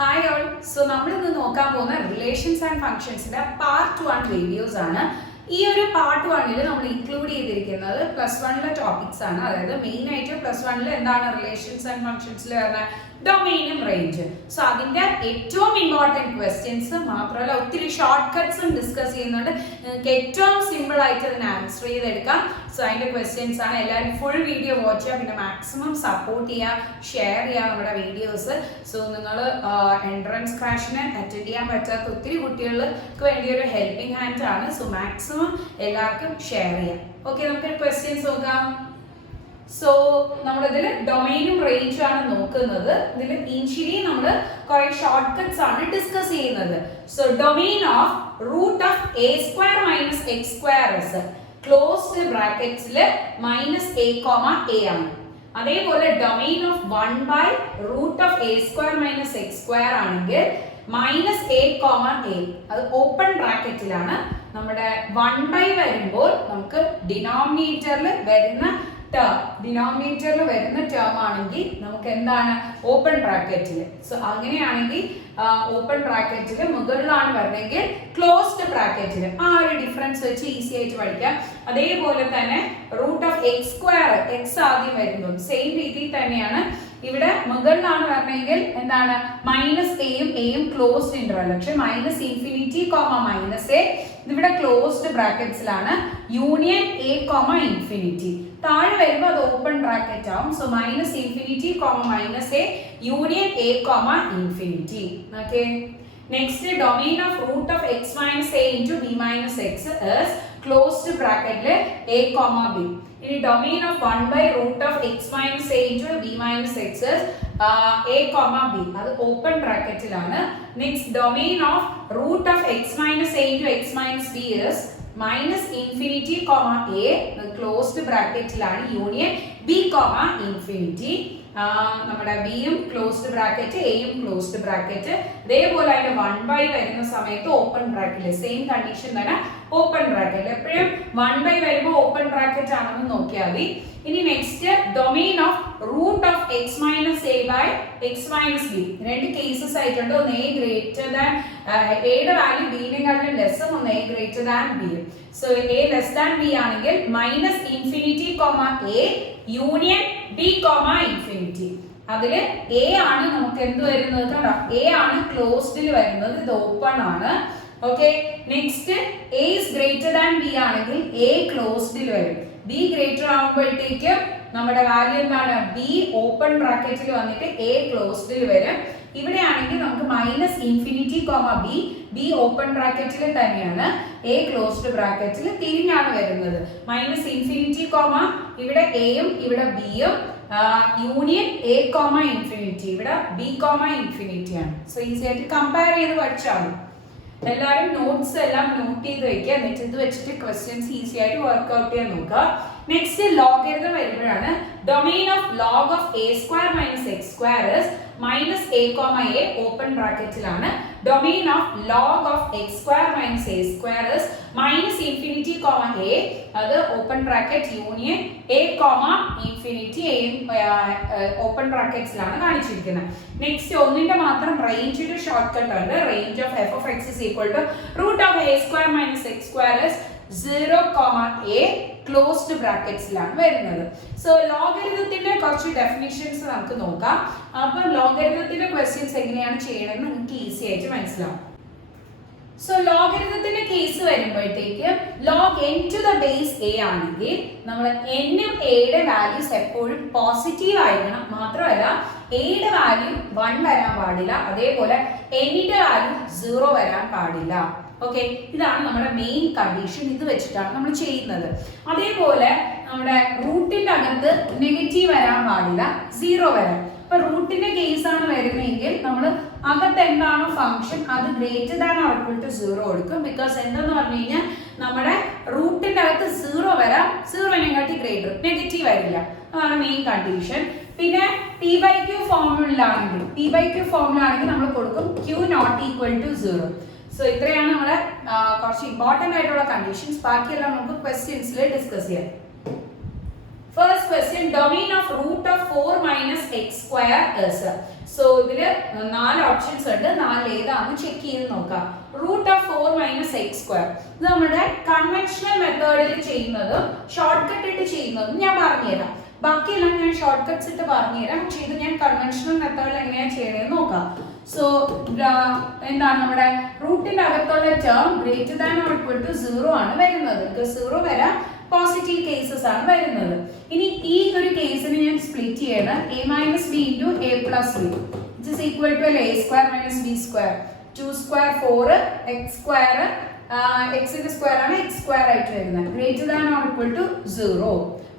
Hi all. So നമ്മൾ ഇന്ന് നോക്കാൻ പോകുന്ന റിലേഷൻസ് ആൻഡ് ഫങ്ഷൻസിന്റെ പാർട്ട് 1 വീഡിയോസ് ആണ്. ഈ ഒരു പാർട്ട് 1ൽ നമ്മൾ ഇൻക്ലൂഡ് ചെയ്തിരിക്കുന്നത് +1ലെ ടോപ്പിക്സ് ആണ്. അതായത് മെയിൻ ആയിട്ട് +1ൽ എന്താണ് റിലേഷൻസ് ആൻഡ് ഫങ്ഷൻസിൽ വരുന്ന ഡൊമെയിനും റേഞ്ച്. സോ അതിന്റെ ഏറ്റവും ഇമ്പോർട്ടന്റ് ക്വസ്റ്റ്യൻസ് മാത്രമല്ല ഒത്തിരി ഷോർട്ട് കട്ട്സും ഡിസ്കസ് ചെയ്യുന്നുണ്ട്. നിങ്ങൾക്ക് ഏറ്റവും സിമ്പിൾ ആയിട്ട് അതിനെ ആൻസർ ചെയ്തെടുക്കാം. സോ അതിന്റെ ക്വസ്റ്റ്യൻസ് ആണ്. എല്ലാവരും ഫുൾ വീഡിയോ വാച്ച് ചെയ്യുക, പിന്നെ മാക്സിമം സപ്പോർട്ട് ചെയ്യുക, ഷെയർ ചെയ്യുക നമ്മുടെ വീഡിയോസ്. സോ നിങ്ങൾ എൻട്രൻസ് ക്രാഷിന് അറ്റൻഡ് ചെയ്യാൻ പറ്റാത്ത ഒത്തിരി കുട്ടികൾക്ക് വേണ്ടി ഒരു ഹെൽപ്പിംഗ് ഹാൻഡ് ആണ്. സോ മാക്സിമം എല്ലാവർക്കും ഷെയർ ചെയ്യാം. ഓക്കെ, നമുക്ക് ക്വസ്റ്റ്യൻസ് നോക്കാം. സോ നമ്മളിതിൽ ഡൊമൈനും റേഞ്ചും ആണ് നോക്കുന്നത്. ഇതിൽ ഇനിഷ്യലി നമ്മൾ കുറെ ഷോർട്ട് കട്ട്സ് ആണ് ഡിസ്കസ് ചെയ്യുന്നത്. So domain of root of a square minus x square is closed ബ്രാക്കറ്റ്സിൽ -a, a ആണ്. അതേപോലെ ഡൊമൈൻ ഓഫ് 1/റൂട്ട് of a square minus x square ആണെങ്കിൽ -a, a അത് ഓപ്പൺ ബ്രാക്കറ്റിലാണ്. നമ്മുടെ 1/, വരുമ്പോൾ നമുക്ക് ഡിനോമിനേറ്ററിൽ വരുന്ന ടേം ആണെങ്കിൽ നമുക്ക് എന്താണ് ഓപ്പൺ ബ്രാക്കറ്റിൽ. സോ അങ്ങനെയാണെങ്കിൽ ഓപ്പൺ ബ്രാക്കറ്റിൽ മുകളിലാണ് വരുന്നെങ്കിൽ ക്ലോസ്ഡ് ബ്രാക്കറ്റിൽ ആ ഒരു ഡിഫറൻസ് വെച്ച് ഈസി ആയിട്ട് പഠിക്കാം. അതേപോലെ തന്നെ root of x square, x ആദ്യം വരുമ്പോൾ സെയിം രീതിയിൽ തന്നെയാണ്. ഇവിടെ മുകളിലാണ് വരണമെങ്കിൽ എന്താണ് -a ക്ലോസ്ഡ് ഇന്റർവെൽ. പക്ഷെ -∞, -a ഇവിടെ ക്ലോസ്ഡ് ബ്രാക്കറ്റ്സിലാണ്. യൂണിയൻ a, താഴെ വരുമ്പോൾ അത് ഓപ്പൺ ബ്രാക്കറ്റ് ആവും. So -∞, -a union a, okay. Next domain of root of x minus a into b minus x is closed ബ്രാക്കറ്റിൽ a, b. ഇനി ഡൊമൈൻ ഓഫ് 1/റൂട്ട് of x minus a into b minus x is a, b അത് open ബ്രാക്കറ്റിലാണ്. Next domain of root of x minus a into x minus b is -∞, a closed ബ്രാക്കറ്റിലാണ്. Union b, നമ്മുടെ ബിയും closed bracket, എയും closed bracket. അതേപോലെ അതിന്റെ 1/, വരുന്ന സമയത്ത് ഓപ്പൺ ബ്രാക്കറ്റ്, സെയിം കണ്ടീഷൻ തന്നെ ഓപ്പൺ ബ്രാക്കറ്റ്. എപ്പോഴും 1/, വരുമ്പോൾ ഓപ്പൺ ബ്രാക്കറ്റ് ആണെന്ന് നോക്കിയാൽ മതി. ഇനി next domain of root of x minus a by x minus b. രണ്ട് കേസസ് ആയിട്ടുണ്ട്. ഒന്ന് a ഗ്രേറ്റർ ദാൻ എയുടെ വാല്യൂ ബിനെക്കാളും ലെസ്സും, ഒന്ന് a greater than b. So a less than b ആണെങ്കിൽ -∞, a യൂണിയൻ b, അതില് a ആണ് നമുക്ക് എന്ത് വരുന്നത് കണ്ടോ, a ആണ് ക്ലോസ്ഡിൽ വരുന്നത്, ഇത് ഓപ്പൺ ആണ്. Okay. Next a is greater than b ആണെങ്കിൽ a ക്ലോസ്ഡിൽ വരും. b ഗ്രേറ്റർ ആകുമ്പോഴത്തേക്ക് നമ്മുടെ വാല്യൂ എന്താണ്, b ഓപ്പൺ ബ്രാക്കറ്റിൽ വന്നിട്ട് a ക്ലോസ്ഡിൽ വരും. ഇവിടെ ആണെങ്കിൽ നമുക്ക് -∞, b ഓപ്പൺ ബ്രാക്കറ്റിൽ തന്നെയാണ്, a ക്ലോസ്ഡ് ബ്രാക്കറ്റിൽ തിരിഞ്ഞാണ് വരുന്നത്. -∞, ഇവിടെ a യും ഇവിടെ b യും, യൂണിയൻ a, ഇവിടെ b, ആണ്. സോ ഈസി ആയിട്ട് കമ്പയർ ചെയ്ത് പഠിച്ചാൽ മതി. എല്ലാവരും നോട്ട്സ് എല്ലാം നോട്ട് ചെയ്ത് വെക്കുക. എന്നിട്ട് ഇത് വെച്ചിട്ട് ക്വസ്റ്റ്യൻസ് ഈസി ആയിട്ട് വർക്ക്ഔട്ട് ചെയ്യാൻ നോക്കുക. നെക്സ്റ്റ് ലോഗരിതം വരുമ്പോഴാണ് domain of log of a square minus x square -a, a open ബ്രാക്കറ്റിലാണ്. Domain of log of x square minus a square -∞, a അത് open bracket union a, a open ബ്രാക്കറ്റ്സിലാണ് കാണിച്ചിരിക്കുന്നത്. Next ഒന്നിന്റെ മാത്രം റേഞ്ചിന്റെ short cut ഉണ്ട്. Range of f of x is equal to root of a square minus x square is 0, a closed ബ്രാക്കറ്റ്സിലാണ് വരുന്നത്. So ലോഗരിതത്തിന്റെ കുറച്ച് definitions നമുക്ക് നോക്കാം. അപ്പോൾ ലോഗരിതത്തിന്റെ ക്വസ്റ്റ്യൻസ് എങ്ങനെയാണ് ചെയ്യണമെന്ന് നിങ്ങൾക്ക് ഈസി ആയിട്ട് മനസ്സിലാവും. സോ ലോഗരിതത്തിന്റെ കേസ് വരുമ്പോഴത്തേക്ക് log n to the base a ആണെങ്കിൽ നമ്മൾ n ഉം a യുടെ വാല്യൂസ് എപ്പോഴും പോസിറ്റീവ് ആയിരിക്കണം. മാത്രമല്ല a യുടെ വാല്യൂ 1 വരാൻ പാടില്ല. അതേപോലെ n ന്റെ വാല്യൂ 0 വരാൻ പാടില്ല. ഓക്കെ, ഇതാണ് നമ്മുടെ മെയിൻ കണ്ടീഷൻ. ഇത് വെച്ചിട്ടാണ് നമ്മൾ ചെയ്യുന്നത്. അതേപോലെ നമ്മുടെ റൂട്ടിന്റെ അകത്ത് നെഗറ്റീവ് വരാൻ പാടില്ല, 0 വരാൻ. അപ്പൊ റൂട്ടിന്റെ കേസ് ആണ് വരുന്നതെങ്കിൽ നമ്മൾ അകത്ത് എന്താണോ ഫംഗ്ഷൻ അത് greater than or equal to 0 കൊടുക്കും. ബിക്കോസ് എന്തെന്ന് പറഞ്ഞു കഴിഞ്ഞാൽ നമ്മുടെ റൂട്ടിന്റെ അകത്ത് 0 വരാം, 0-നെക്കാട്ടി ഗ്രേറ്റർ, നെഗറ്റീവ് വരില്ല. അതാണ് മെയിൻ കണ്ടീഷൻ. പിന്നെ p/q ഫോർമുലാണെങ്കിൽ നമ്മൾ കൊടുക്കും q not equal to 0. So ഇത്രയാണ് നമ്മുടെ കുറച്ച് ഇമ്പോർട്ടന്റ് ആയിട്ടുള്ള കണ്ടീഷൻസ്. ബാക്കിയെല്ലാം നമുക്ക് ക്വസ്റ്റ്യൻസിൽ ഡിസ്കസ് ചെയ്യാം. First question, domain of root of 4 minus x square is. So, ഇതില് 4 ഓപ്ഷൻസ് ഉണ്ട്, 4 ഏതാണെന്ന് ചെക്ക് ചെയ്ത് നോക്കാം. Root of 4 minus x square ഇത് നമ്മുടെ കൺവെൻഷണൽ മെത്തേഡിൽ ചെയ്യുന്നതും ഷോർട്ട് കട്ട് ഇട്ട് ചെയ്യുന്നതും ഞാൻ പറഞ്ഞുതരാം. ബാക്കിയെല്ലാം ഞാൻ ഷോർട്ട് കട്ട്സ് ഇട്ട് പറഞ്ഞുതരാം. പക്ഷെ ഇത് ഞാൻ കൺവെൻഷണൽ മെത്തേഡിൽ എങ്ങനെയാണ് ചെയ്യണമെന്ന് നോക്കാം. സോ എന്താണ് നമ്മുടെ റൂട്ടിന്റെ അകത്തുള്ള term greater than or equal to 0 ആണ് വരുന്നത്. 0 വരാം, പോസിറ്റീവ് കേസസ് ആണ് വരുന്നത്. ഇനി ഈ ഒരു കേസിന് ഞാൻ സ്പ്ലിറ്റ് ചെയ്യണം. a minus b into a plus b which is equal to a square minus b square. 2 square 4, x square എക്സിന്റെ സ്ക്വയർ ആണ് എക്സ് സ്ക്വയർ ആയിട്ട് വരുന്നത്. Greater than or equal to 0.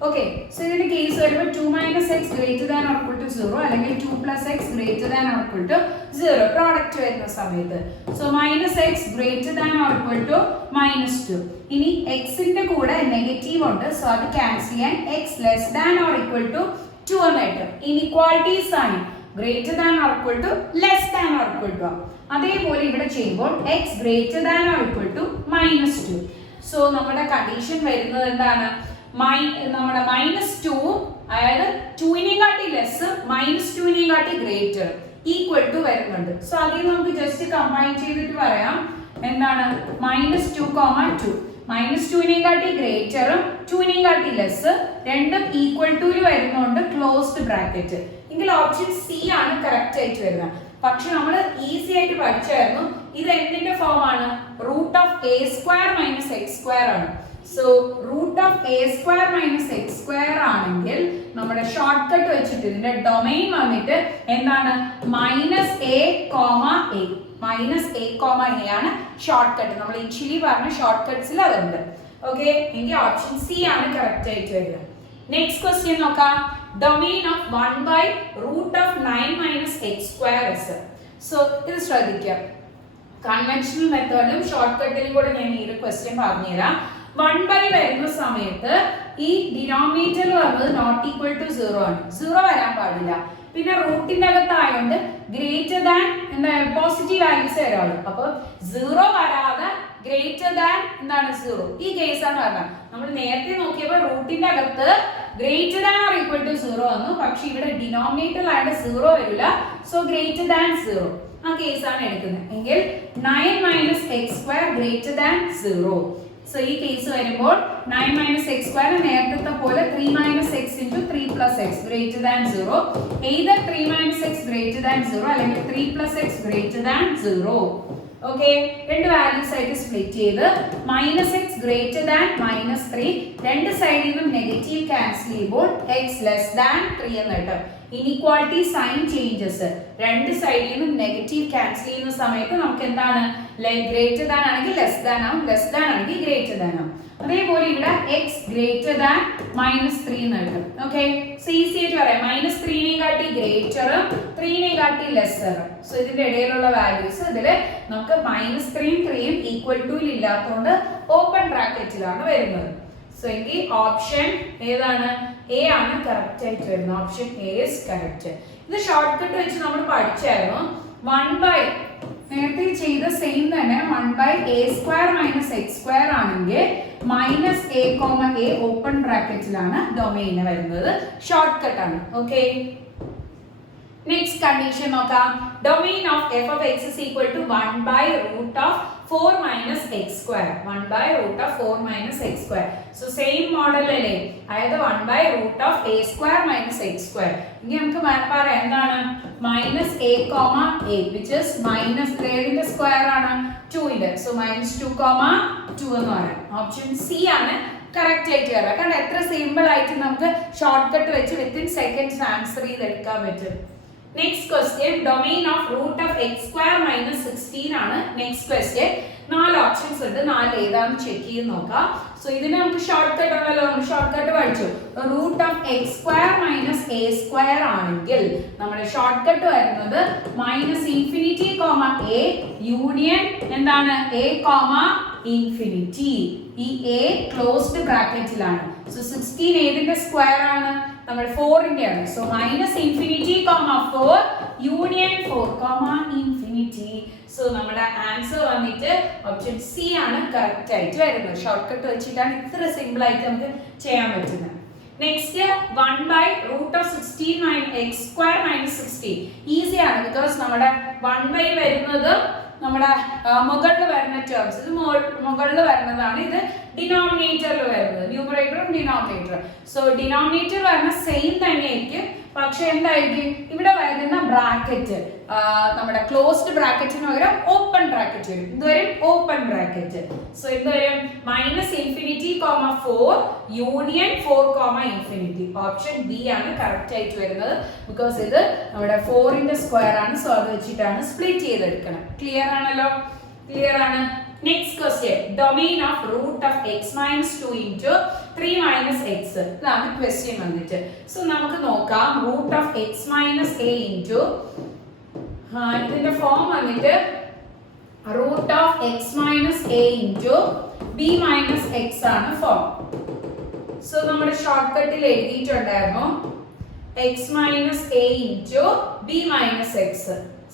Okay, so ഇതിന്റെ കേസ് വരുമ്പോൾ 2 minus x greater than or equal to 0 അല്ലെങ്കിൽ 2 plus x greater than or equal to 0 product വരുന്ന സമയത്ത്. So minus x greater than or equal to -2. ഇനി എക്സിന്റെ കൂടെ negative ഉണ്ട്, so അത് ക്യാൻസൽ ചെയ്യാൻ x less than or equal to 2 എന്നായിട്ട്. Inequality sign greater than or equal to less than or equal to. അതേപോലെ ഇവിടെ ചെയ്യുമ്പോൾ x greater than or equal to -2. So നമ്മുടെ കണ്ടീഷൻ വരുന്നത് എന്താണ്? നമ്മുടെ -2 അതായത് 2നെയും കാട്ടി ലെസ് -2നെയും കാട്ടി ഗ്രേറ്റർ ഈക്വൽ ടു വരുന്നുണ്ട്. സോ അതിൽ നമുക്ക് ജസ്റ്റ് കമ്പൈൻ ചെയ്തിട്ട് പറയാം എന്താണ്? -2, -2 -2നെയും കാട്ടി ഗ്രേറ്ററും 2നെയും കാട്ടി ലെസ് രണ്ടും ഈക്വൽ ടു വരുന്നുണ്ട് ക്ലോസ്ഡ് ബ്രാക്കറ്റ് എങ്കിൽ ഓപ്ഷൻ സി ആണ് കറക്റ്റ് ആയിട്ട് വരുന്നത്. പക്ഷെ നമ്മൾ ഈസി ആയിട്ട് പഠിച്ചായിരുന്നു ഇത് എന്തിന്റെ ഫോം ആണ്? Root of A square minus x square ആണ്. So root of A square minus x square ആണെങ്കിൽ നമ്മുടെ ഷോർട്ട് കട്ട് വെച്ചിട്ട് ഇതിന്റെ ഡൊമൈൻ വന്നിട്ട് എന്താണ്? മൈനസ് എ കോമ എ ആണ് ഷോർട്ട് കട്ട്. നമ്മൾ ഇനിഷ്യലി പറഞ്ഞ ഷോർട്ട് കട്ട്സിൽ അതുണ്ട്. ഓക്കെ, എങ്കിൽ ഓപ്ഷൻ സി ആണ് കറക്റ്റ് ആയിട്ട് വരുന്നത്. നെക്സ്റ്റ് ക്വസ്റ്റ്യൻ നോക്കാം. Domain of 1/√9 minus x square is. So ഇത് ശ്രദ്ധിക്കുക, കൺവെൻഷണൽ മെത്തേഡിലും ഷോർട്ട് കട്ടിലും കൂടെ ഞാൻ ഈ ഒരു ക്വസ്റ്റ്യൻ പറഞ്ഞുതരാം. 1 വരുന്ന സമയത്ത് ഈ ഡിനോമിനേറ്ററിൽ വന്നത് നോട്ട് ഈക്വൽ ടു 0 ആണ്. 0 വരാൻ പാടില്ല. പിന്നെ റൂട്ടിന്റെ അകത്തായോണ്ട് ഗ്രേറ്റർ ദാൻ എന്താ പോസിറ്റീവ് വാല്യൂസ് വരാറുള്ളൂ. അപ്പൊ 0 വരാതെ ഗ്രേറ്റർ ദാൻ എന്താണ് 0 ഈ കേസാണ് പറഞ്ഞത്. നമ്മൾ നേരത്തെ നോക്കിയപ്പോൾ റൂട്ടിന്റെ അകത്ത് greater than or equal to 0 വന്നു. പക്ഷെ ഇവിടെ ഡിനോമിനേറ്ററിലായിട്ട് 0 വരില്ല. സോ ഗ്രേറ്റർ ദാൻ 0 ആ കേസാണ് എടുക്കുന്നത്. എങ്കിൽ 9 minus x square greater than 0. So ഈ കേസ് വരുമ്പോൾ 9 മൈനസ് എക്സ് സ്ക്വയർ നേരത്തെ പോലെ 3 minus X into 3 plus x greater than 0. either 3 minus x greater than 0 അല്ലെങ്കിൽ 3 plus x greater than 0. Okay, രണ്ട് വാല്യൂസ് ആയിട്ട് സ്പ്ലിറ്റ് ചെയ്ത് മൈനസ് എക്സ് ഗ്രേറ്റർ ദാൻ -3 രണ്ട് സൈഡിൽ നിന്നും നെഗറ്റീവ് ക്യാൻസൽ ചെയ്യുമ്പോൾ എക്സ് ലെസ് ദാൻ 3 എന്ന് കിട്ടും. ഇനിക്വാളിറ്റി സൈൻ ചേഞ്ചസ് രണ്ട് സൈഡിൽ നിന്നും നെഗറ്റീവ് ക്യാൻസൽ ചെയ്യുന്ന സമയത്ത് നമുക്ക് എന്താണ്? ഗ്രേറ്റർ ദാൻ ആണെങ്കിൽ ലെസ് ദാൻ ആവും, ലെസ് ദാൻ ആണെങ്കിൽ ഗ്രേറ്റർ ദാൻ ആവും. അതേപോലെ ഇവിടെ എക്സ് ഗ്രേറ്റർ ദാൻ -3 എന്ന് കിട്ടും. ഓക്കെ, സോ ഈസി ആയിട്ട് പറയാം -3നെയും കാട്ടി ഗ്രേറ്ററും 3നെയും കാട്ടി ലെസ്സറും. സോ ഇതിന്റെ ഇടയിലുള്ള വാല്യൂസ് ഇതിൽ നമുക്ക് -3ഉം 3ഉം ഈക്വൽ ടു ഇല്ലാത്തതുകൊണ്ട് ഓപ്പൺ ബ്രാക്കറ്റിലാണ് വരുന്നത്. സോ എങ്കിൽ ഓപ്ഷൻ ഏതാണ്? എ ആണ് കറക്റ്റ് ആയിട്ട് വരുന്നത്. Option A is correct. ഇത് ഷോർട്ട് കട്ട് വെച്ച് നമ്മൾ പഠിച്ചായിരുന്നു. 1 നേരത്തെ ചെയ്ത സെയിം തന്നെ 1/a square minus x square ആണെങ്കിൽ -a, a ഓപ്പൺ ബ്രാക്കറ്റിലാണ് ഡൊമൈൻ വരുന്നത്. ഷോർട്ട് കട്ട് ആണ്. ഓക്കെ, നെക്സ്റ്റ് കണ്ടീഷൻ നോക്കാം. Domain of f of x is equal to 1/√4 minus x square. 1/√4 minus x square. So same model അല്ലേ? അതായത് 1/√a square minus x square. ഇനി നമുക്ക് പറയാം എന്താണ്? -a, a which is -3ന്റെ square ആണ് 2ന്റെ. So -2, 2 എന്ന് പറയാം. ഓപ്ഷൻ സി ആണ് കറക്റ്റ് ആയിട്ട് വരാം. കാരണം എത്ര സിമ്പിൾ ആയിട്ട് നമുക്ക് ഷോർട്ട് കട്ട് വെച്ച് വിത്തിൻ സെക്കൻഡ്സ് ആൻസർ ചെയ്തെടുക്കാൻ പറ്റും. Next question domain of root of x square -16 ആണ് നെക്സ്റ്റ് ക്വസ്റ്റ്യൻ. 4 ഓപ്ഷൻസ് ഉണ്ട്. 4 ഏതാണെന്ന് ചെക്ക് ചെയ്ത് നോക്കാം. സോ ഇതിന് നമുക്ക് ഷോർട്ട് കട്ട് ഉണ്ടല്ലോ, നമ്മൾ ഷോർട്ട് കട്ട് പഠിച്ചു. Root of x square minus a square ആണെങ്കിൽ നമ്മുടെ ഷോർട്ട് കട്ട് വരുന്നത് -∞, a യൂണിയൻ എന്താണ്? a, infinity. ഈ a ക്ലോസ്ഡ് ബ്രാക്കറ്റിലാണ്. സോ 16 ഏതിന്റെ സ്ക്വയർ ആണ്? നമ്മുടെ 4ന്റെ ആണ്. So -∞, 4 union 4, infinity. സോ നമ്മുടെ ആൻസർ വന്നിട്ട് ഓപ്ഷൻ സി ആണ് കറക്റ്റ് ആയിട്ട് വരുന്നത്. ഷോർട്ട് കട്ട് വെച്ചിട്ടാണ് ഇത്ര സിമ്പിൾ ആയിട്ട് നമുക്ക് ചെയ്യാൻ പറ്റുന്നത്. Next 1/√16 x square minus 16. Easy ആണ് ബിക്കോസ് നമ്മുടെ 1 വരുന്നത് നമ്മുടെ മുകളിൽ വരുന്ന ടേംസ്, ഇത് മുകളിൽ വരുന്നതാണ്, ഇത് ഡിനോമിനേറ്ററിൽ വരുന്നത്, ന്യൂമറേറ്ററും ഡിനോമിനേറ്ററും. സോ ഡിനോമിനേറ്റർ വരുന്ന സെയിം തന്നെയായിരിക്കും, പക്ഷെ എന്തായിരിക്കും ഇവിടെ വരുന്ന ബ്രാക്കറ്റ് നമ്മുടെ ക്ലോസ്ഡ് ബ്രാക്കറ്റിന് പകരം ഓപ്പൺ ബ്രാക്കറ്റ് വരും. ഇത് വരും ഓപ്പൺ ബ്രാക്കറ്റ്. സോ ഇത് വരും -∞, 4 യൂണിയൻ 4, ഓപ്ഷൻ ബി ആണ് കറക്റ്റ് ആയിട്ട് വരുന്നത്. ബിക്കോസ് ഇത് നമ്മുടെ 4ന്റെ സ്ക്വയർ ആണ്, സോ അത് വെച്ചിട്ടാണ് സ്പ്ലിറ്റ് ചെയ്തെടുക്കണം. ക്ലിയർ ആണല്ലോ? ക്ലിയർ ആണ്. Next question, domain of root of x minus 2 into 3 minus x. ഇതാണ് ക്വസ്റ്റ്യൻ വന്നിട്ട്. സോ നമുക്ക് നോക്കാം, root of x minus a into ഇതിന്റെ ഫോം വന്നിട്ട് root of x minus a into b minus x ആണ് form. So നമ്മുടെ short കട്ടിൽ എഴുതിയിട്ടുണ്ടായിരുന്നു x minus a into b minus x.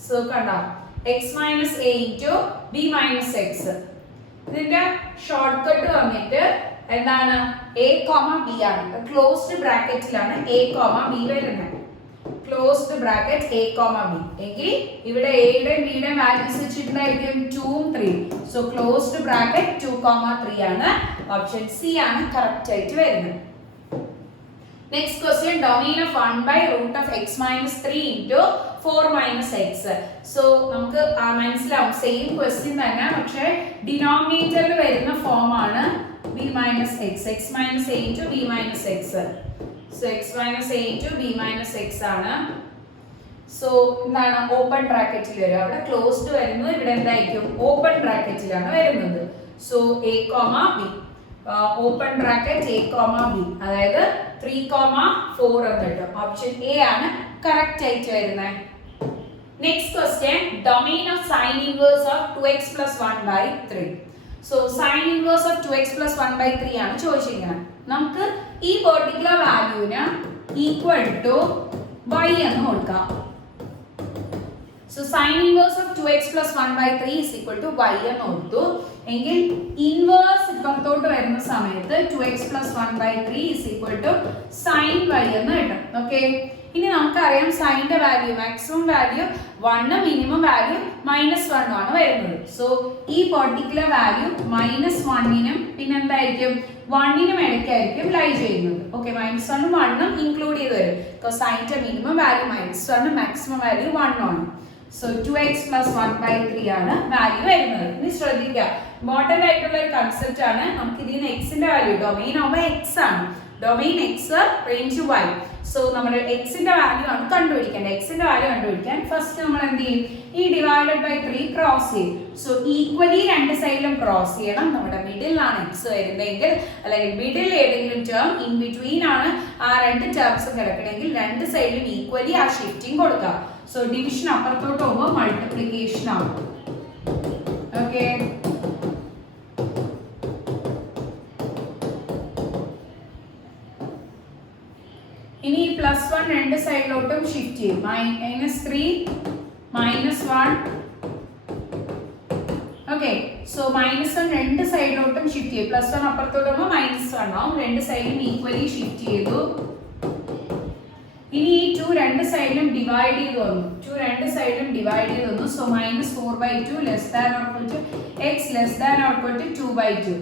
So കണ്ടോ, x minus a into b minus x. ഇതിന്റെ shortcut വന്നിട്ട് എന്താണ്, a, b ആണ്. Closed ബ്രാക്കറ്റിലാണ് a, b വരുന്നത്. ക്ലോസ്ഡ് ബ്രാക്കറ്റ് a, b എങ്കിൽ ഇവിടെ a യുടെയും b യുടെയും വാല്യൂസ് വെച്ചിട്ടുണ്ടായിരിക്കും 2 ഉം 3. സോ ക്ലോസ്ഡ് ബ്രാക്കറ്റ് 2, 3 ആണ്. ഓപ്ഷൻ സി ആണ് കറക്റ്റ് ആയിട്ട് വരുന്നത്. Next question, domain of 1/√x minus 3 into 4 minus x. So നമുക്ക് മനസ്സിലാവും സെയിം ക്വസ്റ്റ്യൻ തന്നെ, പക്ഷേ ഡിനോമിനേറ്ററിൽ വരുന്ന ഫോം ആണ് b minus x, x minus a into b minus x. So x minus a into b minus x ആണ്. So എന്താണ്, open ബ്രാക്കറ്റിൽ വരും. അവിടെ ക്ലോസ്ഡ് വരുന്നത്, ഇവിടെ എന്തായിരിക്കും, ഓപ്പൺ ബ്രാക്കറ്റിലാണ് വരുന്നത്. So a, b open bracket a, b, അതായത് 3, 4 എന്ന് കിട്ടും. ഓപ്ഷൻ എ ആണ് കറക്റ്റ് ആയിട്ട് വരുന്നത്. Next question, domain of sine inverse of 2x plus 1/3. So sine inverse of 2x plus 1/3 ആണ് ചോദിച്ചിരിക്കുന്നത്. നമുക്ക് ഈ പെർട്ടിക്കുലർ വാല്യൂവിന് ഈക്വൽ ടു y എന്ന് കൊടുക്കാം. So sine inverse of 2x plus 1/3 is equal to y എന്ന് കൊടുത്തു എങ്കിൽ ഇൻവേഴ്സ് ഇപ്പുറത്തോട്ട് വരുന്ന സമയത്ത് 2x plus 1/3 is equal to sin y എന്ന് കിട്ടും. ഓക്കെ, ഇനി നമുക്കറിയാം സൈൻ്റെ value, maximum value 1, minimum value -1 ആണ് വരുന്നത്. സോ ഈ പെർട്ടിക്കുലർ വാല്യൂ -1നും പിന്നെ എന്തായിരിക്കും 1നും ഇടയ്ക്കായിരിക്കും ലൈ ചെയ്യുന്നത്. ഓക്കെ, -1ഉം 1ഉം ഇൻക്ലൂഡ് ചെയ്ത് വരും. ബിക്കോസ് സൈൻ്റെ മിനിമം വാല്യൂ -1, മാക്സിമം വാല്യൂ 1 ആണ്. സോ 2x plus 1/3 ആണ് വാല്യൂ വരുന്നത്. ഇനി ശ്രദ്ധിക്കുക, ഇമ്പോർട്ടന്റ് ആയിട്ടുള്ള ഒരു കൺസെപ്റ്റ് ആണ്. നമുക്ക് ഇതിന് എക്സിന്റെ വാല്യൂ, ഡൊമെയിൻ ആവുമ്പോൾ എക്സ് ആണ്, domain X, range y. So നമ്മുടെ എക്സിന്റെ വാല്യൂ ആണ് കണ്ടുപിടിക്കേണ്ടത്. എക്സിന്റെ വാല്യൂ കണ്ടുപിടിക്കാൻ ഫസ്റ്റ് നമ്മൾ എന്ത് ചെയ്യും, ഈ /3 ക്രോസ് ചെയ്യും. സോ ഈക്വലി രണ്ട് സൈഡിലും ക്രോസ് ചെയ്യണം. നമ്മുടെ മിഡിലാണ് എക്സ് വരുന്നതെങ്കിൽ, അല്ലെങ്കിൽ മിഡിൽ ഏതെങ്കിലും ടേം ഇൻ ബിറ്റ്വീൻ ആണ് ആ രണ്ട് ടേംസും കിടക്കണമെങ്കിൽ രണ്ട് സൈഡിലും ഈക്വലി ആ ഷിഫ്റ്റിംഗ് കൊടുക്കാം. സോ ഡിവിഷൻ അപ്പുറത്തോട്ട് പോകുമ്പോൾ മൾട്ടിപ്ലിക്കേഷൻ ആണ്. ഓക്കെ, ഇനി +1 രണ്ട് സൈഡിലോട്ടും ഷിഫ്റ്റ് ചെയ്യും. -3 -1. ഓക്കെ, സോ -1 രണ്ട് സൈഡിലോട്ടും ഷിഫ്റ്റ് ചെയ്യും. +1 അപ്പുറത്തോട്ട് പോകുമ്പോൾ -1 ആവും. രണ്ട് സൈഡിലും ഈക്വലി ഷിഫ്റ്റ് ചെയ്തു. ഇനി ഈ 2 രണ്ട് സൈഡിലും ഡിവൈഡ് ചെയ്ത് വന്നു. 2 രണ്ട് സൈഡിലും ഡിവൈഡ് ചെയ്ത് വന്നു. So -4/2 less than or equal to x less than or equal to 2/2.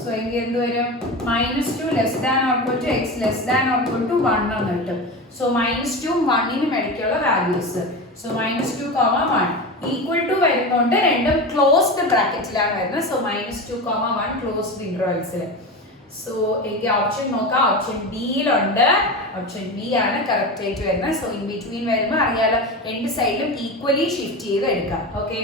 So എങ്കിൽ എന്ത് വരും, -2 less than or equal to x less than or equal to 1 എന്ന് കിട്ടും. സോ -2ഉം 1നും ഇടയ്ക്കുള്ള വാല്യൂസ്. സോ -2, 1 ഈക്വൽ ടു വരുന്നതുകൊണ്ട് രണ്ടും ക്ലോസ്ഡ് ബ്രാക്കറ്റിലാണ് വരുന്നത്. സോ -2, 1 ക്ലോസ്ഡ് ഇന്റർവെൽസിൽ. സോ എനിക്ക് ഓപ്ഷൻ നോക്കാം, ഓപ്ഷൻ ബിയിലുണ്ട്. ഓപ്ഷൻ ബി ആണ് കറക്റ്റ് ആയിട്ട് വരുന്നത്. സോ ഇൻ ബിറ്റ്വീൻ വരുമ്പോൾ അറിയാലോ, രണ്ട് സൈഡിലും ഈക്വലി ഷിഫ്റ്റ് ചെയ്ത് എടുക്കാം. Okay,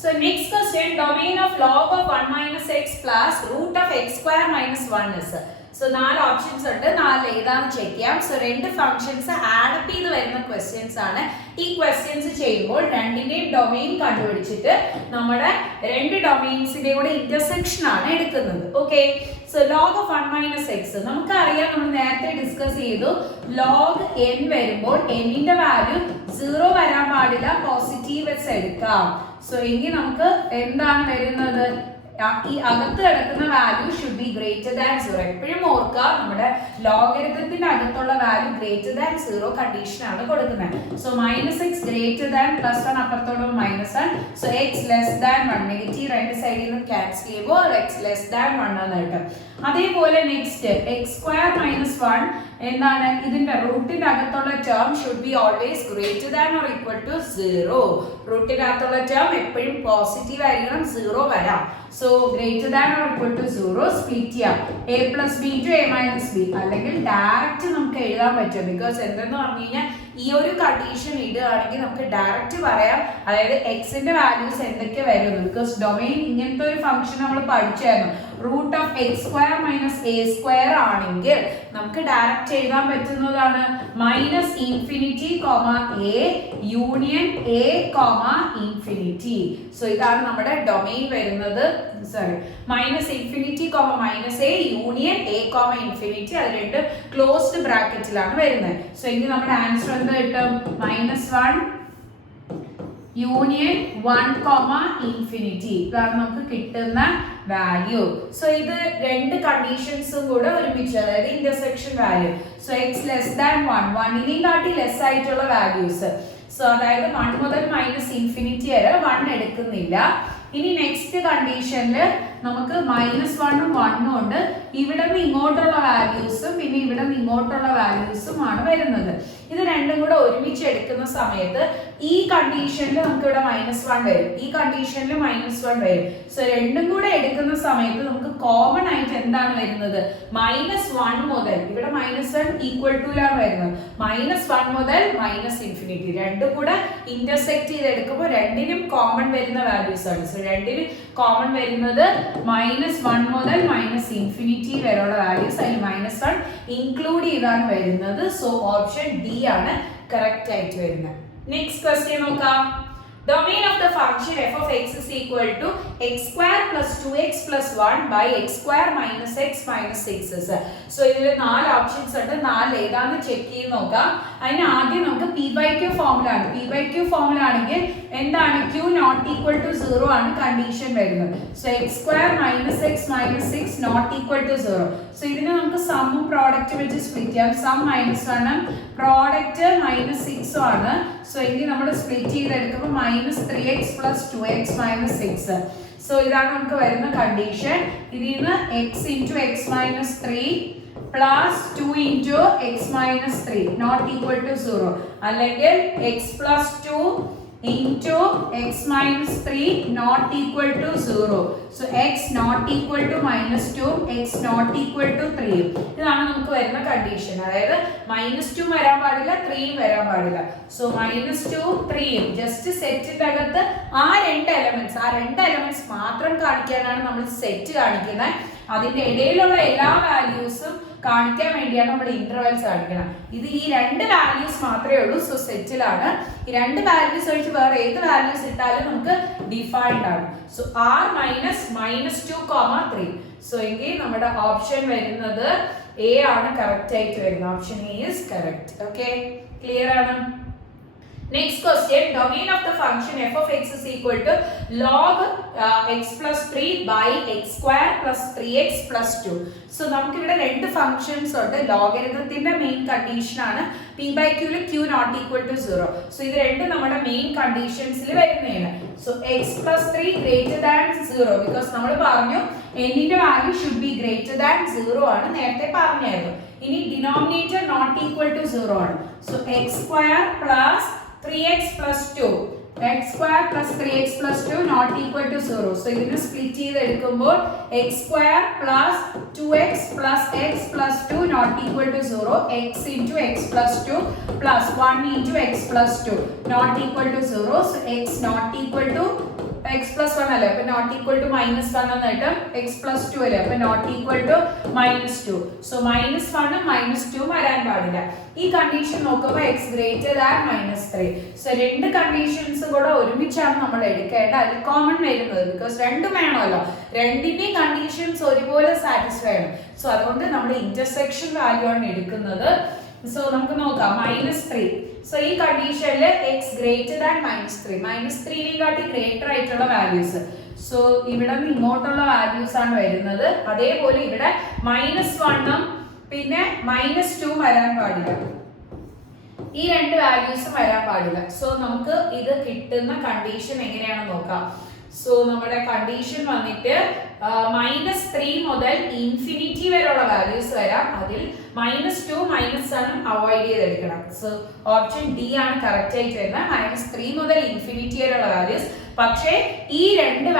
so next question, domain of log of 1 minus x plus root of x square minus 1 is. So 4 options ഉണ്ട്. 4 ഏതാണെന്ന് ചെക്ക് ചെയ്യാം. സോ രണ്ട് ഫംഗ്ഷൻസ് ആഡ് അപ്പ് ചെയ്ത് വരുന്ന ക്വസ്റ്റ്യൻസ് ആണ്. ഈ ക്വസ്റ്റ്യൻസ് ചെയ്യുമ്പോൾ രണ്ടിന്റെയും ഡൊമെയിൻ കണ്ടുപിടിച്ചിട്ട് നമ്മുടെ രണ്ട് ഡൊമെയിൻസിന്റെയും കൂടെ ഇന്റർസെക്ഷൻ ആണ് എടുക്കുന്നത്. Okay, so log of 1 minus x നമുക്കറിയാം, നമ്മൾ നേരത്തെ ഡിസ്കസ് ചെയ്തു. log n വരുമ്പോൾ n-ന്റെ വാല്യൂ 0 വരാൻ പാടില്ല, പോസിറ്റീവ് വെച്ച് എടുക്കാം. സോ എങ്കിൽ നമുക്ക് എന്താണ് വരുന്നത്, ഈ അകത്ത് കിടക്കുന്ന value should be greater than 0. എപ്പോഴും ഓർക്കുക നമ്മുടെ ലോഗരിതത്തിന്റെ അകത്തുള്ള വാല്യൂ ഗ്രേറ്റർ ദാൻ 0 കണ്ടീഷൻ ആണ് കൊടുക്കുന്നത്. So -x greater than +1 അപ്പുറത്തോട് -1. So x less than 1 negative രണ്ട് സൈഡിൽ നിന്ന് ക്യാൻസൽ ചെയ്യുമ്പോൾ x ലെസ് ദാൻ 1 എന്ന് കിട്ടും. അതേപോലെ നെക്സ്റ്റ് x² - 1 എന്താണ് ഇതിന്റെ റൂട്ടിന്റെ അകത്തുള്ള term should be always greater than or equal to 0. റൂട്ടിന്റെ അകത്തുള്ള ടേം എപ്പോഴും പോസിറ്റീവ് ആയിരിക്കണം, 0 വരാം. So greater than or equal to 0 split ചെയ്യാം a + b * a - b, അല്ലെങ്കിൽ ഡയറക്റ്റ് നമുക്ക് എഴുതാൻ പറ്റും. ബിക്കോസ് എന്തെന്ന് പറഞ്ഞു കഴിഞ്ഞാൽ ഈ ഒരു കണ്ടീഷൻ ഇടുകയാണെങ്കിൽ നമുക്ക് ഡയറക്റ്റ് പറയാം, അതായത് എക്സിന്റെ വാല്യൂസ് എന്തൊക്കെ വരുന്നു. ബിക്കോസ് ഡൊമൈൻ ഇങ്ങനത്തെ ഒരു ഫംഗ്ഷൻ നമ്മൾ പഠിച്ചായിരുന്നു. √x² - a² ആണെങ്കിൽ നമുക്ക് ഡയറക്റ്റ് എഴുതാൻ പറ്റുന്നതാണ് -∞, a union a, infinity. So ഇതാണ് നമ്മുടെ ഡൊമൈൻ വരുന്നത്. Sorry, -∞, -a union a, infinity. അത് രണ്ടും ക്ലോസ്ഡ് ബ്രാക്കറ്റിലാണ് വരുന്നത്. സോ ഇനി നമ്മുടെ ആൻസർ എന്ത് കിട്ടും? -1 യൂണിയൻ 1, ഇൻഫിനിറ്റി. ഇതാണ് നമുക്ക് കിട്ടുന്ന വാല്യൂ. സോ ഇത് രണ്ട് കണ്ടീഷൻസും കൂടെ ഒരുമിച്ച്, അതായത് intersection value. So x less than 1, 1നെയും കാട്ടി ലെസ് ആയിട്ടുള്ള വാല്യൂസ്. സോ അതായത് 1 മുതൽ -∞ വരെ 1 എടുക്കുന്നില്ല. ഇനി നെക്സ്റ്റ് കണ്ടീഷനിൽ നമുക്ക് -1 ഉം 1 ഉം ഉണ്ട്. ഇവിടെ നിന്ന് ഇങ്ങോട്ടുള്ള വാല്യൂസും പിന്നെ ഇവിടെ നിന്ന് ഇങ്ങോട്ടുള്ള വാല്യൂസും ആണ് വരുന്നത്. ഇത് രണ്ടും കൂടെ ഒരുമിച്ച് എടുക്കുന്ന സമയത്ത് ഈ കണ്ടീഷനിൽ നമുക്ക് ഇവിടെ -1 വരും, ഈ കണ്ടീഷനിൽ -1 വരും. സോ രണ്ടും കൂടെ എടുക്കുന്ന സമയത്ത് നമുക്ക് കോമൺ ആയിട്ട് എന്താണ് വരുന്നത്? -1 മുതൽ ഇവിടെ -1 ഈക്വൽ ടു ലാണ് വരുന്നത്. -1 മുതൽ ∞, രണ്ടും കൂടെ ഇന്റർസെക്ട് ചെയ്തെടുക്കുമ്പോൾ രണ്ടിനും കോമൺ വരുന്ന വാല്യൂസ് ആണ്. സോ രണ്ടിനും കോമൺ വരുന്നത് -1 മുതൽ ∞ വരെയുള്ള വാല്യൂസ്. അതിൽ -1 ഇൻക്ലൂഡ് ചെയ്താണ് വരുന്നത്. സോ ഓപ്ഷൻ ഡി ആണ് കറക്റ്റ് ആയിട്ട് വരുന്നത്. നെക്സ്റ്റ് ക്വസ്റ്റ്യൻ നോക്കാം. Domain of the function f of x is equal to x² + 2x + 1 by x² - x - 6. So ഇതിൽ 4 ഓപ്ഷൻസ് ഉണ്ട്. 4 ഏതാന്ന് ചെക്ക് ചെയ്ത് നോക്കാം. അതിന് ആദ്യം നമുക്ക് p/q ഫോർമുല ആണ്. p/q ഫോർമുല ആണെങ്കിൽ എന്താണ്? q not equal to 0 ആണ് കണ്ടീഷൻ വരുന്നത്. So x² - x - 6 not equal to 0. So ഇതിനെ നമുക്ക് സമ്മും പ്രോഡക്റ്റ് വെച്ച് സ്പ്ലിറ്റ് ചെയ്യാം. സം -1 പ്രോഡക്റ്റ് -6 ആണ്. സോ ഇനി നമ്മൾ സ്പ്ലിറ്റ് ചെയ്തെടുക്കുമ്പോൾ -3x + 2x - 6. സോ ഇതാണ് നമുക്ക് വരുന്ന കണ്ടീഷൻ. ഇതിൽ നിന്ന് x × x - 3 plus 2 × x - 3 not equal to 0, അല്ലെങ്കിൽ x + 2 into x minus 3 not equal to 0. So x not equal to -2, x not equal to 3. ഇതാണ് നമുക്ക് വരുന്ന കണ്ടീഷൻ. അതായത് -2 വരാൻ പാടില്ല, 3 വരാൻ പാടില്ല. സോ -2 3 ജസ്റ്റ് സെറ്റിന്റെ അകത്ത് ആ രണ്ട് എലമെന്റ്സ് മാത്രം കാണിക്കാനാണ് നമ്മൾ സെറ്റ് കാണിക്കുന്നത്. അതിന്റെ ഇടയിലുള്ള എല്ലാ വാല്യൂസും കാണിക്കാൻ വേണ്ടിയാണ് നമ്മൾ ഇന്റർവെൽസ് കാണിക്കണം. ഇത് ഈ രണ്ട് വാല്യൂസ് മാത്രമേ ഉള്ളൂ. സോ സെറ്റിലാണ്. ഈ രണ്ട് വാല്യൂസ് ഒഴിച്ച് വേറെ ഏത് വാല്യൂസ് ഇട്ടാലും നമുക്ക് ഡിഫൈൻഡ് ആണ്. So r -2, 3. സോ എങ്കിൽ നമ്മുടെ ഓപ്ഷൻ വരുന്നത് എ ആണ് കറക്റ്റ് ആയിട്ട് വരുന്നത്. Option A is correct. Okay, clear ആണ്. Next question, domain of the function f of x is equal to log x plus 3 by x² plus 3x plus 2. So നമുക്ക് ഇവിടെ രണ്ട് ഫംഗ്ഷൻസ് ഉണ്ട്. ലോഗരിതത്തിന്റെ main condition ആണ് p/q ൽ q not equal to 0. So ഇത് രണ്ടും നമ്മുടെ മെയിൻ കണ്ടീഷൻസിൽ വരുന്നതാണ്. So x plus 3 greater than 0 because നമ്മൾ പറഞ്ഞു n ന്റെ value should be greater than 0 ആണ് നേരത്തെ പറഞ്ഞായിരുന്നു. ഇനി ഡിനോമിനേറ്റർ നോട്ട് ഈക്വൽ ടു 0 ആണ്. So x² plus 3x plus 2, x² plus 3x plus 2 not equal to 0. So ഇതിനെ സ്പ്ലിറ്റ് ചെയ്തെടുക്കുമ്പോൾ x² plus 2x plus x plus 2 not equal to 0, x into x plus 2 plus 1 into x plus 2 not equal to 0. So x not equal to x plus 1 അല്ലേ, അപ്പോൾ not equal to -1 എന്ന് കിട്ടും. x plus 2 അല്ലേ, അപ്പോൾ not equal to -2. So -1 ഉം -2 വരാൻ പാടില്ല. ഈ കണ്ടീഷൻ നോക്കുമ്പോൾ x ഗ്രേറ്റർ ദാൻ -3. സോ രണ്ട് കണ്ടീഷൻസ് കൂടെ ഒരുമിച്ചാണ് നമ്മൾ എടുക്കേണ്ടത്. അതിൽ കോമൺ വരുന്നത് ബിക്കോസ് രണ്ടും വേണമല്ലോ, രണ്ടിന്റെയും കണ്ടീഷൻസ് ഒരുപോലെ സാറ്റിസ്ഫൈ ആണ്. സോ അതുകൊണ്ട് നമ്മൾ ഇന്റർസെക്ഷൻ വാല്യൂ ആണ് എടുക്കുന്നത്. സോ നമുക്ക് നോക്കാം -3 സോ ഈ കണ്ടീഷനിൽ എക്സ് ഗ്രേറ്റർ ദാൻ -3 -3 ഗ്രേറ്റർ ആയിട്ടുള്ള വാല്യൂസ്. സോ ഇവിടെ നിന്ന് ഇങ്ങോട്ടുള്ള വാല്യൂസ് ആണ് വരുന്നത്. അതേപോലെ ഇവിടെ -1 പിന്നെ -2 വരാൻ പാടില്ല. ഈ രണ്ട് വാല്യൂസും വരാൻ പാടില്ല. സോ നമുക്ക് ഇത് കിട്ടുന്ന കണ്ടീഷൻ എങ്ങനെയാണെന്ന് നോക്കാം. സോ നമ്മുടെ കണ്ടീഷൻ വന്നിട്ട് -3 മുതൽ ഇൻഫിനിറ്റി വരെയുള്ള വാല്യൂസ് വരാം. അതിൽ -2 -1 അവോയ്ഡ് ചെയ്തെടുക്കണം. സോ ഓപ്ഷൻ ഡി ആണ് കറക്റ്റ് ആയിട്ട് വരുന്നത്. -3 മുതൽ ഇൻഫിനിറ്റി വരെയുള്ള വാല്യൂസ്. പക്ഷേ ഈ രണ്ട്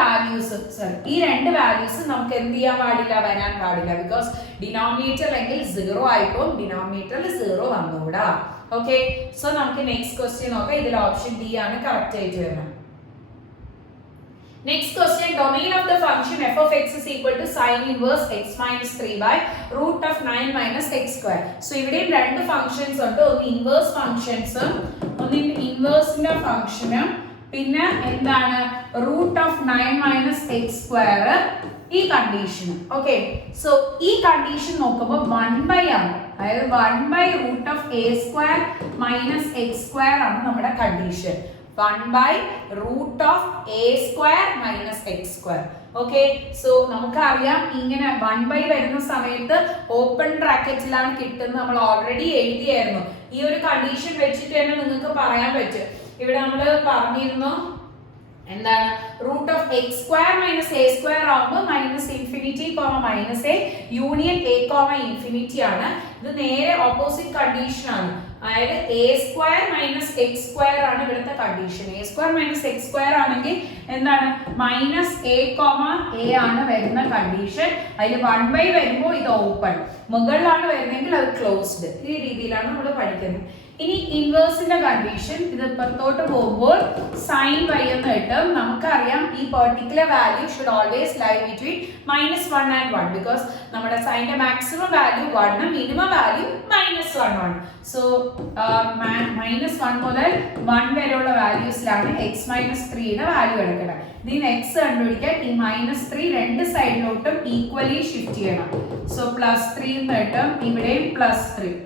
വാല്യൂസ് നമുക്ക് എന്ത് ചെയ്യാൻ പാടില്ല, വരാൻ പാടില്ല. ബിക്കോസ് ഡിനോമിനേറ്റർ എങ്കിൽ 0 ആയിപ്പോ ഡിനോമിനേറ്ററിൽ 0 വന്നുകൂടാ. ഓക്കെ, സോ നമുക്ക് നെക്സ്റ്റ് ക്വസ്റ്റ്യൻ നോക്കാം. ഇതിൽ ഓപ്ഷൻ ഡി ആണ് കറക്റ്റ് ആയിട്ട് വരുന്നത്. Next question, domain of the function f of x is equal to sin inverse x minus 3 by root of 9 minus x square. So ഇവിടെയും രണ്ട് ഫങ്ഷൻസ് ഉണ്ട്. ഒന്ന് ഇൻവേഴ്സ് ഫങ്ഷൻസ്, ഒന്ന് ഇൻവേഴ്സിന്റെ ഫങ്ഷനും പിന്നെ എന്താണ് root of 9 minus x square ഈ condition. Okay, so ഈ കണ്ടീഷൻ നോക്കുമ്പോൾ 1 ആണ്. അതായത് 1 root of A square minus x square ആണ് നമ്മുടെ condition. 1 root of A square minus x square. Okay, so നമുക്കറിയാം ഇങ്ങനെ 1 വരുന്ന സമയത്ത് ഓപ്പൺ ബ്രാക്കറ്റിലാണ് കിട്ടുന്നത്. നമ്മൾ ഓൾറെഡി എഴുതിയായിരുന്നു. ഈ ഒരു കണ്ടീഷൻ വെച്ചിട്ട് തന്നെ നിങ്ങൾക്ക് പറയാൻ പറ്റും. ഇവിടെ നമ്മൾ പറഞ്ഞിരുന്നു എന്താണ് root of x square minus a square ആവുമ്പോൾ -∞, -a യൂണിയൻ a, ഇൻഫിനിറ്റി ആണ്. ഇത് നേരെ ഓപ്പോസിറ്റ് കണ്ടീഷൻ ആണ്. അതായത് A square minus x square ആണ് ഇവിടുത്തെ condition. A square minus x square ആണെങ്കിൽ എന്താണ് -a, ആണ് വരുന്ന കണ്ടീഷൻ. അതിൽ 1 വരുമ്പോൾ ഇത് ഓപ്പൺ, മുകളിലാണ് വരുന്നതെങ്കിൽ അത് ക്ലോസ്ഡ്. ഈ രീതിയിലാണ് നമ്മൾ പഠിക്കുന്നത്. ഇനി ഇൻവേഴ്സിന്റെ കണ്ടീഷൻ, ഇത് പുറത്തോട്ട് പോകുമ്പോൾ sin y എന്ന് കിട്ടും. നമുക്കറിയാം ഈ particular value should always lie between -1 and 1 because നമ്മുടെ സൈന്റെ മാക്സിമം വാല്യൂ 1, മിനിമം വാല്യൂ -1 ആണ്. സോ -1 മുതൽ 1 വരെയുള്ള വാല്യൂസിലാണ് x -3 വാല്യൂ എടുക്കുന്നത്. ഇതിന് x കണ്ടുപിടിക്കാൻ ഈ -3 രണ്ട് സൈഡിലോട്ടും ഈക്വലി ഷിഫ്റ്റ് ചെയ്യണം. സോ +3 എന്ന് കിട്ടും, ഇവിടെയും +3.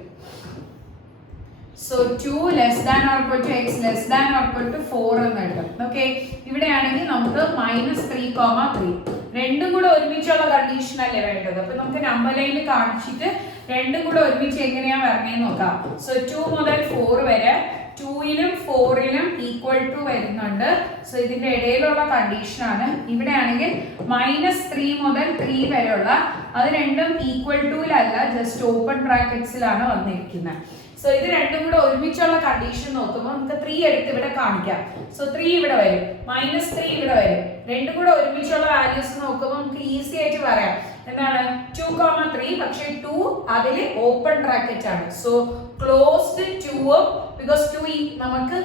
So 2 less than or equal to x less than or equal to 4 എന്ന് കിട്ടും. ഓക്കെ, ഇവിടെയാണെങ്കിൽ നമുക്ക് -3, രണ്ടും കൂടെ ഒരുമിച്ചുള്ള കണ്ടീഷൻ അല്ലേ വേണ്ടത്. അപ്പൊ നമുക്ക് നമ്പർ ലൈനിൽ കാണിച്ചിട്ട് രണ്ടും കൂടെ ഒരുമിച്ച് എങ്ങനെയാ വരണേന്ന് നോക്കാം. സോ 2 മുതൽ 4 വരെ 2ലും 4ലും ഈക്വൽ ടു വരുന്നുണ്ട്. സോ ഇതിന്റെ ഇടയിലുള്ള കണ്ടീഷൻ ആണ്. ഇവിടെ ആണെങ്കിൽ -3 മുതൽ 3 വരെയുള്ള അത് രണ്ടും ഈക്വൽ ടുയിലല്ല, ജസ്റ്റ് ഓപ്പൺ ബ്രാക്കറ്റ്സിലാണ് വന്നിരിക്കുന്നത്. സോ ഇത് രണ്ടും കൂടെ ഒരുമിച്ചുള്ള കണ്ടീഷൻ നോക്കുമ്പോൾ നമുക്ക് 3 എടുത്ത് ഇവിടെ കാണിക്കാം. സോ 3 ഇവിടെ വരും, -3 ഇവിടെ വരും. രണ്ടും കൂടെ ഒരുമിച്ചുള്ള വാല്യൂസ് നോക്കുമ്പോൾ നമുക്ക് ഈസി ആയിട്ട് പറയാം എന്താണ് 2, 3. പക്ഷേ 2 അതിൽ ഓപ്പൺ ബ്രാക്കറ്റ് ആണ്. സോ ക്ലോസ്ഡ് 2 ബിക്കോസ് 2 നമുക്ക്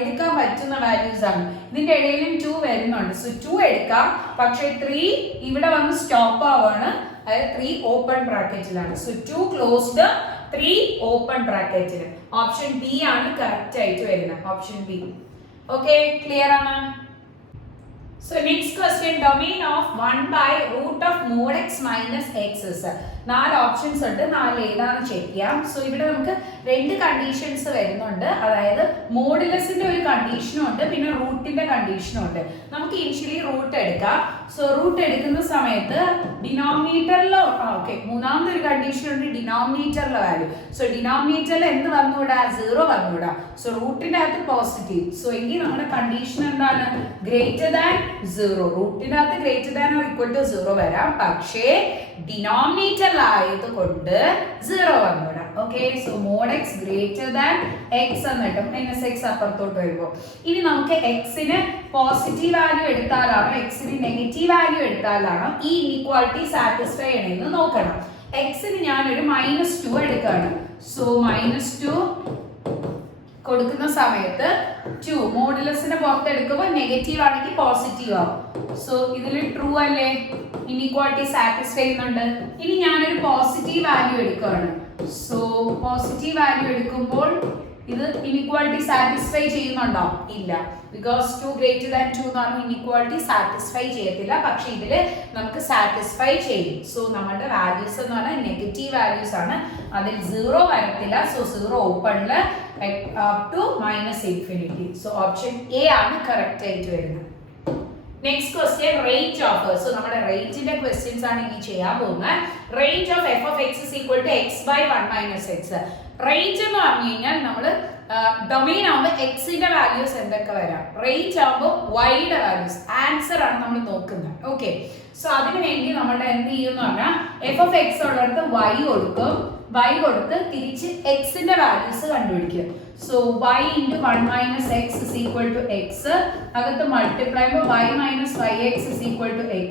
എടുക്കാൻ പറ്റുന്ന വാല്യൂസ് ആണ്. ഇതിന്റെ ഇടയിലും 2 വരുന്നുണ്ട്. സോ 2 എടുക്കാം, പക്ഷേ 3 ഇവിടെ വന്ന് സ്റ്റോപ്പ് ആവാണ്. അതായത് 3 ഓപ്പൺ ബ്രാക്കറ്റിലാണ്. സോ 2 ക്ലോസ്ഡ്, 3 ഓപ്പൺ ബ്രാക്കറ്റിൽ. ഓപ്ഷൻ ബി ആണ് കറക്റ്റ് ആയിട്ട് വരുന്നത്. Option B. ഓക്കെ, ക്ലിയർ ആണ്. So next question, domain of 1 √ mod x minus x is. 4 options ഉണ്ട്. 4 ഏതാണെന്ന് ചെക്ക് ചെയ്യാം. സോ ഇവിടെ നമുക്ക് രണ്ട് കണ്ടീഷൻസ് വരുന്നുണ്ട്. അതായത് മോഡുലസിന്റെ ഒരു കണ്ടീഷനും ഉണ്ട്, പിന്നെ റൂട്ടിന്റെ കണ്ടീഷനും ഉണ്ട്. നമുക്ക് ഇനിഷ്യലി റൂട്ട് എടുക്കാം. സോ റൂട്ട് എടുക്കുന്ന സമയത്ത് ഡിനോമിനേറ്ററിലോ മൂന്നാമത്തെ ഒരു കണ്ടീഷൻ ഉണ്ട്, ഡിനോമിനേറ്ററിലെ വാല്യൂ. സോ ഡിനോമിനേറ്ററിൽ എന്ത് വന്നുകൂടാ, 0 വന്നുകൂടാ. സോ റൂട്ടിന്റെ അകത്ത് പോസിറ്റീവ്. സോ എങ്കിൽ നമ്മുടെ കണ്ടീഷൻ എന്താണ്, ഗ്രേറ്റർ ദാൻ 0. റൂട്ടിന്റെ അകത്ത് greater than or equal to 0 വരാം, പക്ഷേ ഡിനോമിനേറ്റർ ആയതുകൊണ്ട് 0 വന്നുകൂടാ. Okay, so mod x greater than x എന്നിട്ടും -x അപ്പുറത്തോട്ട് വരുമ്പോൾ ഇനി നമുക്ക് എക്സിന് പോസിറ്റീവ് വാല്യൂ എടുത്താലാണോ എക്സിന് നെഗറ്റീവ് വാല്യൂ എടുത്താലാണോ ഈ ഇൻഇക്വാലിറ്റി സാറ്റിസ്ഫൈ ചെയ്യണമെന്ന് നോക്കണം. എക്സിന് ഞാനൊരു -2 എടുക്കുകയാണ്. സോ -2 കൊടുക്കുന്ന സമയത്ത് 2 മോഡുലസിന്റെ പുറത്ത് എടുക്കുമ്പോൾ നെഗറ്റീവ് ആണെങ്കിൽ പോസിറ്റീവ് ആവും. സോ ഇതിൽ ട്രൂ അല്ലേ, ഇൻഇക്വാലിറ്റി സാറ്റിസ്ഫൈ ചെയ്യുന്നുണ്ട്. ഇനി ഞാനൊരു പോസിറ്റീവ് വാല്യൂ എടുക്കുകയാണ്. സോ പോസിറ്റീവ് വാല്യൂ എടുക്കുമ്പോൾ ഇത് ഇൻഇക്വാലിറ്റി സാറ്റിസ്ഫൈ ചെയ്യുന്നുണ്ടോ, ഇല്ല. ബിക്കോസ് 2 ഗ്രേറ്റർ ദാൻ 2 എന്ന് പറഞ്ഞാൽ ഇൻഇക്വാലിറ്റി സാറ്റിസ്ഫൈ ചെയ്യത്തില്ല. പക്ഷെ ഇതിൽ നമുക്ക് സാറ്റിസ്ഫൈ ചെയ്യും. സോ നമ്മുടെ വാല്യൂസ് എന്ന് പറഞ്ഞാൽ നെഗറ്റീവ് വാല്യൂസ് ആണ്, അതിൽ 0 വരത്തില്ല. So 0 ഓപ്പണില് up to minus infinity. So option A ആണ് correct ആയിട്ട് വരുന്നത്. Next question, range of. So നമ്മുടെ range ന്റെ questions ആണ് ഇനി ചെയ്യാൻ പോകുന്നത്. Range of f of x is equal to x by 1 minus x. Range എന്ന് പറഞ്ഞു കഴിഞ്ഞാൽ നമ്മൾ ഡൊമെയിൻ ആവുമ്പോൾ x ന്റെ വാല്യൂസ് എന്തൊക്കെ വരാം, റേഞ്ച് ആവുമ്പോൾ y യുടെ വാല്യൂസ്, ആൻസർ ആണ് നമ്മൾ നോക്കുന്നത്. ഓക്കെ, സോ അതിനു വേണ്ടി നമ്മൾ എന്ത് ചെയ്യുമെന്ന് പറഞ്ഞാൽ f of x ഉള്ളിടത്ത് y കൊടുക്കും, y കൊടുത്ത് തിരിച്ച് x ന്റെ വാല്യൂസ് കണ്ടുപിടിക്കും. So y into 1 minus x is equal to x, അകത്ത് മൾട്ടിപ്ലൈ ചെയ്യുമ്പോൾ y minus yx is equal to x.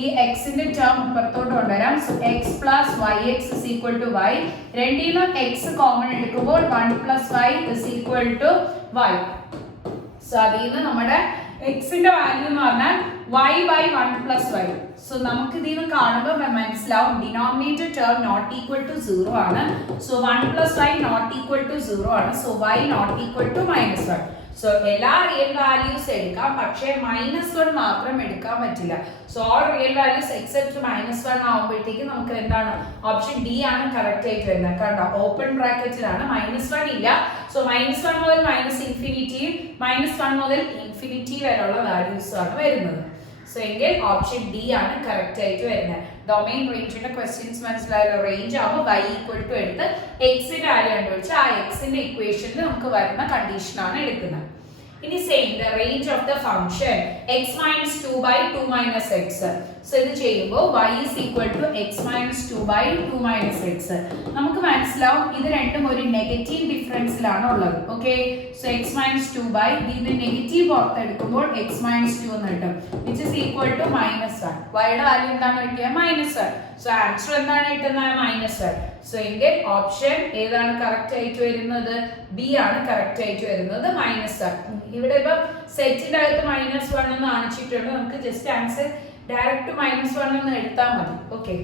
ഈ x ന്റെ ടേം പുറത്തോട്ട് കൊണ്ടുവരാം. So x plus yx is equal to y. രണ്ടിലും x കോമൺ എടുക്കുമ്പോൾ 1 plus y is equal to y. So അതിൽ നിന്ന് നമ്മുടെ x ന്റെ വാല്യൂ എന്ന് പറഞ്ഞാൽ y by 1 plus y. So നമുക്ക് ഇതിൽ നിന്ന് കാണുമ്പോൾ മനസ്സിലാവും denominator term not equal to 0 ആണ്. So 1 plus y not equal to 0 ആണ്. So y not equal to -1. So എല്ലാ റിയൽ വാല്യൂസ് എടുക്കാം, പക്ഷേ -1 മാത്രം എടുക്കാൻ പറ്റില്ല. So all real values except -1 ആവുമ്പോഴത്തേക്ക് നമുക്ക് എന്താണ് ഓപ്ഷൻ ഡി ആണ് കറക്റ്റ് ആയിട്ട് വരുന്നത്. കണ്ടോ, ഓപ്പൺ ബ്രാക്കറ്റിലാണ്, -1 ഇല്ല. സോ -1 മുതൽ -ഇൻഫിനിറ്റി, -1 മുതൽ ഇൻഫിനിറ്റി വരെയുള്ള വാല്യൂസ് ആണ് വരുന്നത്. സോ എങ്കിൽ ഓപ്ഷൻ ഡി ആണ് കറക്റ്റ് ആയിട്ട് വരുന്നത്. ഡൊമെയിൻ റേഞ്ചിന്റെ ക്വസ്റ്റ്യൻസ് മനസ്സിലായല്ലോ. റേഞ്ച് ആവുമ്പോൾ y ഈക്വൽ ടു എടുത്ത് എക്സിന്റെ വാല്യൂ കണ്ടുപിടിച്ച് ആ എക്സിന്റെ ഇക്വേഷനിൽ നമുക്ക് വരുന്ന കണ്ടീഷനാണ് എടുക്കുന്നത്. ഇനി same the range of the function x minus 2 by 2 minus x. So ഇത് ചെയ്യുമ്പോൾ y is equal to x minus 2 by 2 minus x. നമുക്ക് മനസ്സിലാവും ഇത് രണ്ടും ഒരു നെഗറ്റീവ് ഡിഫറൻസിലാണ് ഉള്ളത്. Okay, so x minus 2 by ഇത് നെഗറ്റീവ് പുറത്തെടുക്കുമ്പോൾ x minus 2 എന്ന് കിട്ടും, which is equal to -1. y യുടെ വാല്യൂ എന്താണ് കിട്ടിയത്? -1. സോ ആൻസർ എന്താണ് കിട്ടുന്നത്? -1. സോ എങ്കിൽ ഓപ്ഷൻ ഏതാണ് കറക്റ്റ് ആയിട്ട് വരുന്നത്? ബി ആണ് കറക്റ്റ് ആയിട്ട് വരുന്നത്, -1. ഇവിടെ ഇപ്പൊ സെറ്റിന്റെ അകത്ത് -1 എന്ന് കാണിച്ചിട്ടുണ്ട്, നമുക്ക് ജസ്റ്റ് ആൻസർ ഡയറക്റ്റ് -1 എന്ന് എടുത്താൽ മതി. Okay,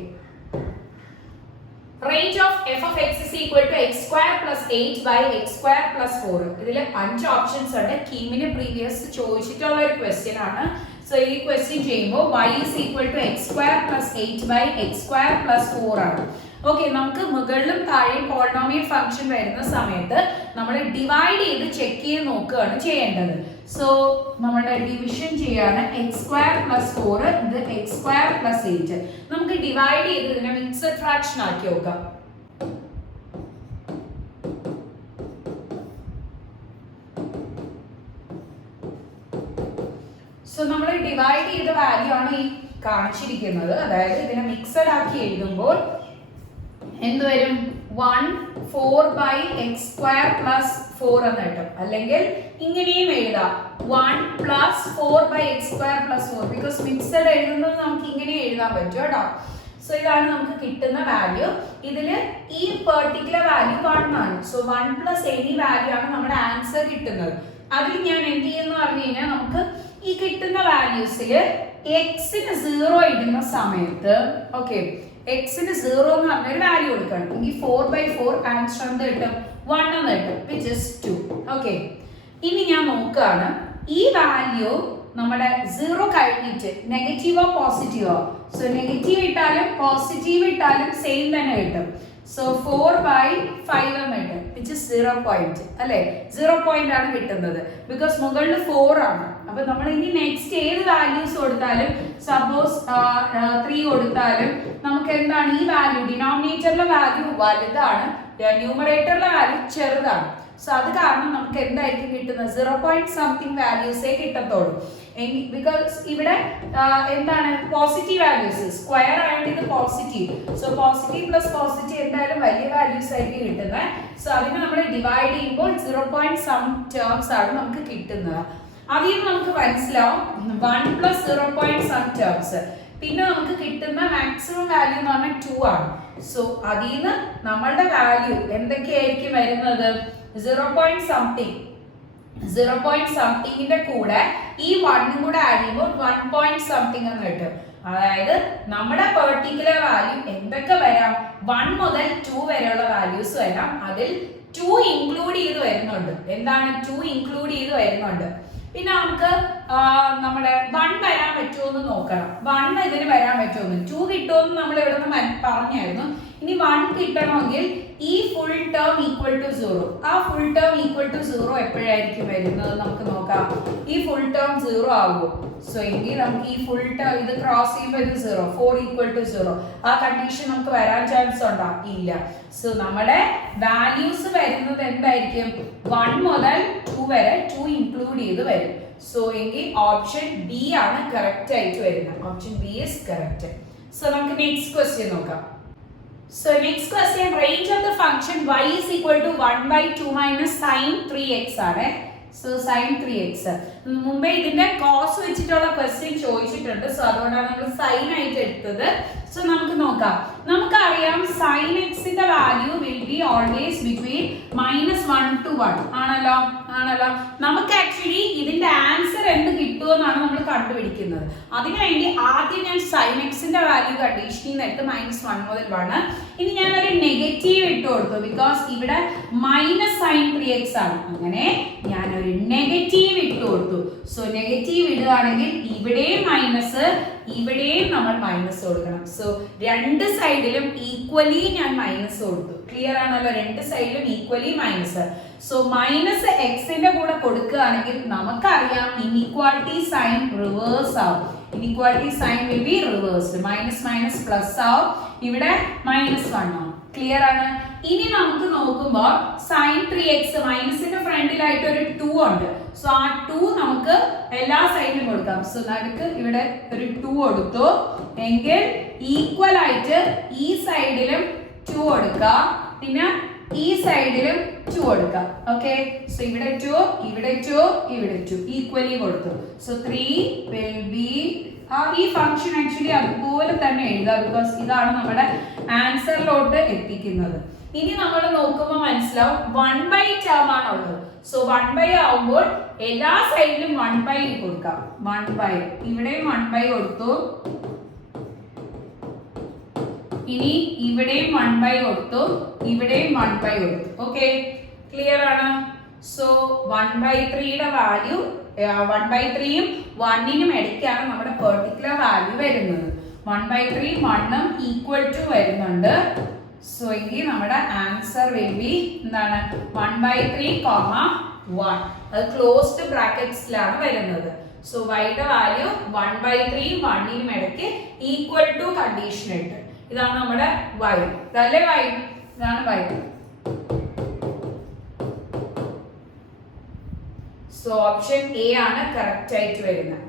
range of f of x is equal to x square plus 8 by x square plus 4. ഇതിൽ 5 ഓപ്ഷൻസ് ഉണ്ട്. കീമിന് പ്രീവിയസ് ചോദിച്ചിട്ടുള്ള ഒരു ക്വസ്റ്റ്യൻ ആണ്. സോ ഈ ക്വസ്റ്റ്യൻ ചെയ്യുമ്പോൾ y is equal to x square plus 8 by x square plus 4 ആണ്. Okay, നമുക്ക് മുകളിലും താഴെയും പോളിനോമിയൽ ഫംഗ്ഷൻ വരുന്ന സമയത്ത് നമ്മൾ ഡിവൈഡ് ചെയ്ത് ചെക്ക് ചെയ്ത് നോക്കുകയാണ് ചെയ്യേണ്ടത്. സോ നമ്മുടെ ഡിവിഷൻ ചെയ്യാണ് x square plus 4, ഇത് x square plus 8. നമുക്ക് ഡിവൈഡ് ചെയ്ത് ഇതിനെ മിക്സഡ് ഫ്രാക്ഷൻ ആക്കി നോക്കാം. സോ നമ്മൾ ഡിവൈഡ് ചെയ്ത വാല്യൂ ആണ് ഈ കാണിച്ചിരിക്കുന്നത്. അതായത് ഇതിനെ മിക്സഡ് ആക്കി എഴുതുമ്പോൾ എന്ത് വരും? 1 4 by x square plus 4 എന്ന് കിട്ടും. അല്ലെങ്കിൽ ഇങ്ങനെയും എഴുതാം 1 plus 4 by x square plus 4. Because mixed എഴുതുന്നത് നമുക്ക് ഇങ്ങനെ എഴുതാൻ പറ്റും കേട്ടോ. സോ ഇതാണ് നമുക്ക് കിട്ടുന്ന വാല്യൂ. ഇതിൽ ഈ പെർട്ടിക്കുലർ വാല്യൂ 1 ആണ്. സോ 1 plus any വാല്യൂ ആണ് നമ്മുടെ ആൻസർ കിട്ടുന്നത്. അതിൽ ഞാൻ എന്ത് ചെയ്യുന്നു പറഞ്ഞു കഴിഞ്ഞാൽ നമുക്ക് ഈ കിട്ടുന്ന വാല്യൂസിൽ എക്സിന് 0 ഇടുന്ന സമയത്ത് ഓക്കെ എക്സിന് 0 എന്ന് പറഞ്ഞൊരു വാല്യൂ കൊടുക്കണം. എങ്കിൽ 4/4 ആൻസർ എന്ത് കിട്ടും? 1 എന്ന് കിട്ടും, വിച്ച് ഇസ് 2. ഓക്കെ, ഇനി ഞാൻ നോക്കുകയാണ് ഈ വാല്യൂ നമ്മുടെ 0 കഴിഞ്ഞിട്ട് നെഗറ്റീവോ പോസിറ്റീവോ. സോ നെഗറ്റീവ് ഇട്ടാലും പോസിറ്റീവ് ഇട്ടാലും സെയിം തന്നെ കിട്ടും. സോ 4/5 എന്ന് കിട്ടും, വിച്ച് ഇസ് 0 പോയിന്റ് അല്ലെ. 0 പോയിന്റ് ആണ് കിട്ടുന്നത് ബിക്കോസ് മുകളിൽ 4 ആണ്. അപ്പൊ നമ്മൾ ഇനി നെക്സ്റ്റ് ഏത് വാല്യൂസ് കൊടുത്താലും സപ്പോസ് 3 കൊടുത്താലും നമുക്ക് എന്താണ് ഈ വാല്യൂ ഡിനോമിനേറ്ററിലെ വാല്യൂ വലുതാണ്, ന്യൂമറേറ്ററിലെ വാല്യൂ ചെറുതാണ്. സോ അത് കാരണം നമുക്ക് എന്തായിരിക്കും കിട്ടുന്നത്? 0.something വാല്യൂസേ കിട്ടത്തുള്ളൂ. ബിക്കോസ് ഇവിടെ എന്താണ് പോസിറ്റീവ് വാല്യൂസ്, സ്ക്വയർ ആയതുകൊണ്ട് ഇത് positive. So positive plus positive എന്തായാലും വലിയ വാല്യൂസ് ആയിരിക്കും കിട്ടുന്നത്. സോ അതിനെ നമ്മൾ ഡിവൈഡ് ചെയ്യുമ്പോൾ 0.some ടേംസ് ആണ് നമുക്ക് കിട്ടുന്നത്. അതിൽ നിന്ന് നമുക്ക് മനസ്സിലാവും 1 plus 0.some ടേംസ്. പിന്നെ നമുക്ക് കിട്ടുന്ന മാക്സിമം വാല്യൂ എന്ന് പറഞ്ഞാൽ 2 ആണ്. സോ അതിൽ നിന്ന് നമ്മളുടെ വാല്യൂ എന്തൊക്കെയായിരിക്കും വരുന്നത്? 0.something കൂടെ ഈ 1 കൂടെ ആഡ് ചെയ്യുമ്പോൾ 1.something എന്ന് കിട്ടും. അതായത് നമ്മുടെ പെർട്ടിക്കുലർ വാല്യൂ എന്തൊക്കെ വരാം? 1 മുതൽ 2 വരെയുള്ള വാല്യൂസ് വരാം. അതിൽ 2 ഇൻക്ലൂഡ് ചെയ്ത് വരുന്നുണ്ട്. എന്താണ് 2 ഇൻക്ലൂഡ് ചെയ്ത് വരുന്നുണ്ട്? പിന്നെ നമുക്ക് നമ്മുടെ 1 വരാൻ പറ്റുമോ എന്ന് നോക്കണം. 1 ഇതിന് വരാൻ പറ്റുമോ, 2 കിട്ടുമെന്ന് നമ്മൾ ഇവിടെ നിന്ന് പറഞ്ഞായിരുന്നു. ഇനി 1 കിട്ടണമെങ്കിൽ ഈ ഫുൾ ടേം ഈക്വൽ ടു 0, ആ ഫുൾ ടേം ഈക്വൽ ടു 0 എപ്പോഴായിരിക്കും വരുന്നത് നമുക്ക് നോക്കാം. ഈ ഫുൾ ടേം 0 ആകുമോ? സോ എങ്കിൽ നമുക്ക് ഈ ഫുൾ ടേം ഇത് ക്രോസ് ചെയ്യുമ്പോൾ ഇത് 0, 4 ഈക്വൽ ടു 0, ആ കണ്ടീഷൻ നമുക്ക് വരാൻ ചാൻസ് ഉണ്ടോ? ഇല്ല. സോ നമ്മുടെ വാല്യൂസ് വരുന്നത് എന്തായിരിക്കും? 1 മുതൽ 2 വരെ 2 ഇൻക്ലൂഡ് ചെയ്ത് വരും. സോ എങ്കിൽ ഓപ്ഷൻ ബി ആണ് കറക്റ്റ് ആയിട്ട് വരുന്നത്. Option B is correct. So നമുക്ക് നെക്സ്റ്റ് ക്വസ്റ്റ്യൻ നോക്കാം. So next question, range of the function y is equal to 1 by 2 minus sin 3x ആണ്. So sin 3x മുമ്പേ ഇതിന്റെ cos വെച്ചിട്ടുള്ള ക്വസ്റ്റ്യൻ ചോദിച്ചിട്ടുണ്ട്. സോ അതുകൊണ്ടാണ് നമ്മൾ sin ആയിട്ട് എടുത്തത്. സോ നമുക്ക് നോക്കാം. നമുക്കറിയാം sin x ന്റെ value will be always between -1 to 1 ആണല്ലോ. നമുക്ക് ആക്ച്വലി ഇതിന്റെ ആൻസർ എന്ത് കിട്ടുമെന്നാണ് നമ്മൾ കണ്ടുപിടിക്കുന്നത്. അതിനുവേണ്ടി ആദ്യം ഞാൻ sin x ന്റെ വാല്യൂ കണ്ടീഷനിൽ നിന്ന് എടുത്ത് -1 മുതൽ 1. ഇനി ഞാൻ ഒരു നെഗറ്റീവ് ഇട്ട് കൊടുത്തു, ബിക്കോസ് ഇവിടെ sin 3x ആണ്. അങ്ങനെ ഞാൻ ഒരു നെഗറ്റീവ് ഇട്ട് കൊടുത്തു. സോ നെഗറ്റീവ് ഇടുകയാണെങ്കിൽ ഇവിടെയും മൈനസ്, ഇവിടെയും നമ്മൾ മൈനസ് കൊടുക്കണം. സോ രണ്ട് സൈഡിലും ഈക്വലി ഞാൻ മൈനസ് കൊടുത്തു. ക്ലിയർ ആണല്ലോ? രണ്ട് സൈഡിലും ഈക്വലി മൈനസ്. സോ മൈനസ് എക്സിന്റെ കൂടെ കൊടുക്കുകയാണെങ്കിൽ നമുക്കറിയാം ഇൻഇക്വാലിറ്റി സൈൻ റിവേഴ്സ് ആവും. Inequality sign will be reversed. Minus minus plus ആവും, ഇവിടെ -1 ആവും. ക്ലിയർ ആണ്? ഇനി നമുക്ക് നോക്കുമ്പോൾ sin 3x മൈനസിന്റെ ഫ്രണ്ടിലായിട്ട് ഒരു 2 ഉണ്ട്. സോ ആ 2 നമുക്ക് എല്ലാ സൈഡിലും കൊടുക്കാം. സോ നമുക്ക് ഇവിടെ ഒരു 2 കൊടുത്തു എങ്കിൽ ഈക്വൽ ആയിട്ട് ഈ സൈഡിലും 2 കൊടുക്കാം, പിന്നെ ഈ സൈഡിലും 2 കൊടുക്കാം. ഓക്കെ, സോ ഇവിടെ 2, ഇവിടെ 2, ഇവിടെ 2 ഈക്വലി കൊടുത്തു. സോ 3 will be ഈ ഫംഗ്ഷൻ ആക്ച്വലി അതുപോലെ തന്നെ എഴുതാം, ബിക്കോസ് ഇതാണ് നമ്മുടെ ആൻസറിലോട്ട് എത്തിക്കുന്നത്. ഇനി നമ്മൾ നോക്കുമ്പോൾ മനസ്സിലാവും 1 ടേം ആണ് ഉള്ളത്. സോ 1 ആവുമ്പോൾ എല്ലാ സൈഡിലും 1 കൊടുക്കാം. 1 ഇവിടെയും 1 കൊടുത്തു, ഇനി ഇവിടെയും 1 കൊടുത്തു, ഇവിടെയും 1 കൊടുത്തു. ഓക്കെ, ക്ലിയർ ആണ്? സോ 1/3യുടെ വാല്യൂ 1/3യും 1നും ഇടയ്ക്കാണ് നമ്മുടെ പെർട്ടിക്കുലർ വാല്യൂ വരുന്നത്. 1/3 1ഉം ഈക്വൽ ടു വരുന്നുണ്ട്. സോ എങ്കിൽ നമ്മുടെ ആൻസർ വിൽ ബി എന്താണ്? 1/3, 1. അത് ക്ലോസ്ഡ് ബ്രാക്കറ്റ്സിലാണ് വരുന്നത്. സോ വൈയുടെ വാല്യൂ 1/3യും 1നും ഇടയ്ക്ക് ഈക്വൽ ടു കണ്ടീഷൻ ഇട്ട്. ഇതാണ് നമ്മുടെ y. ഇതല്ലേ y? ഇതാണ് y. സോ ഓപ്ഷൻ എ ആണ് കറക്റ്റ് ആയിട്ട് വരുന്നത്.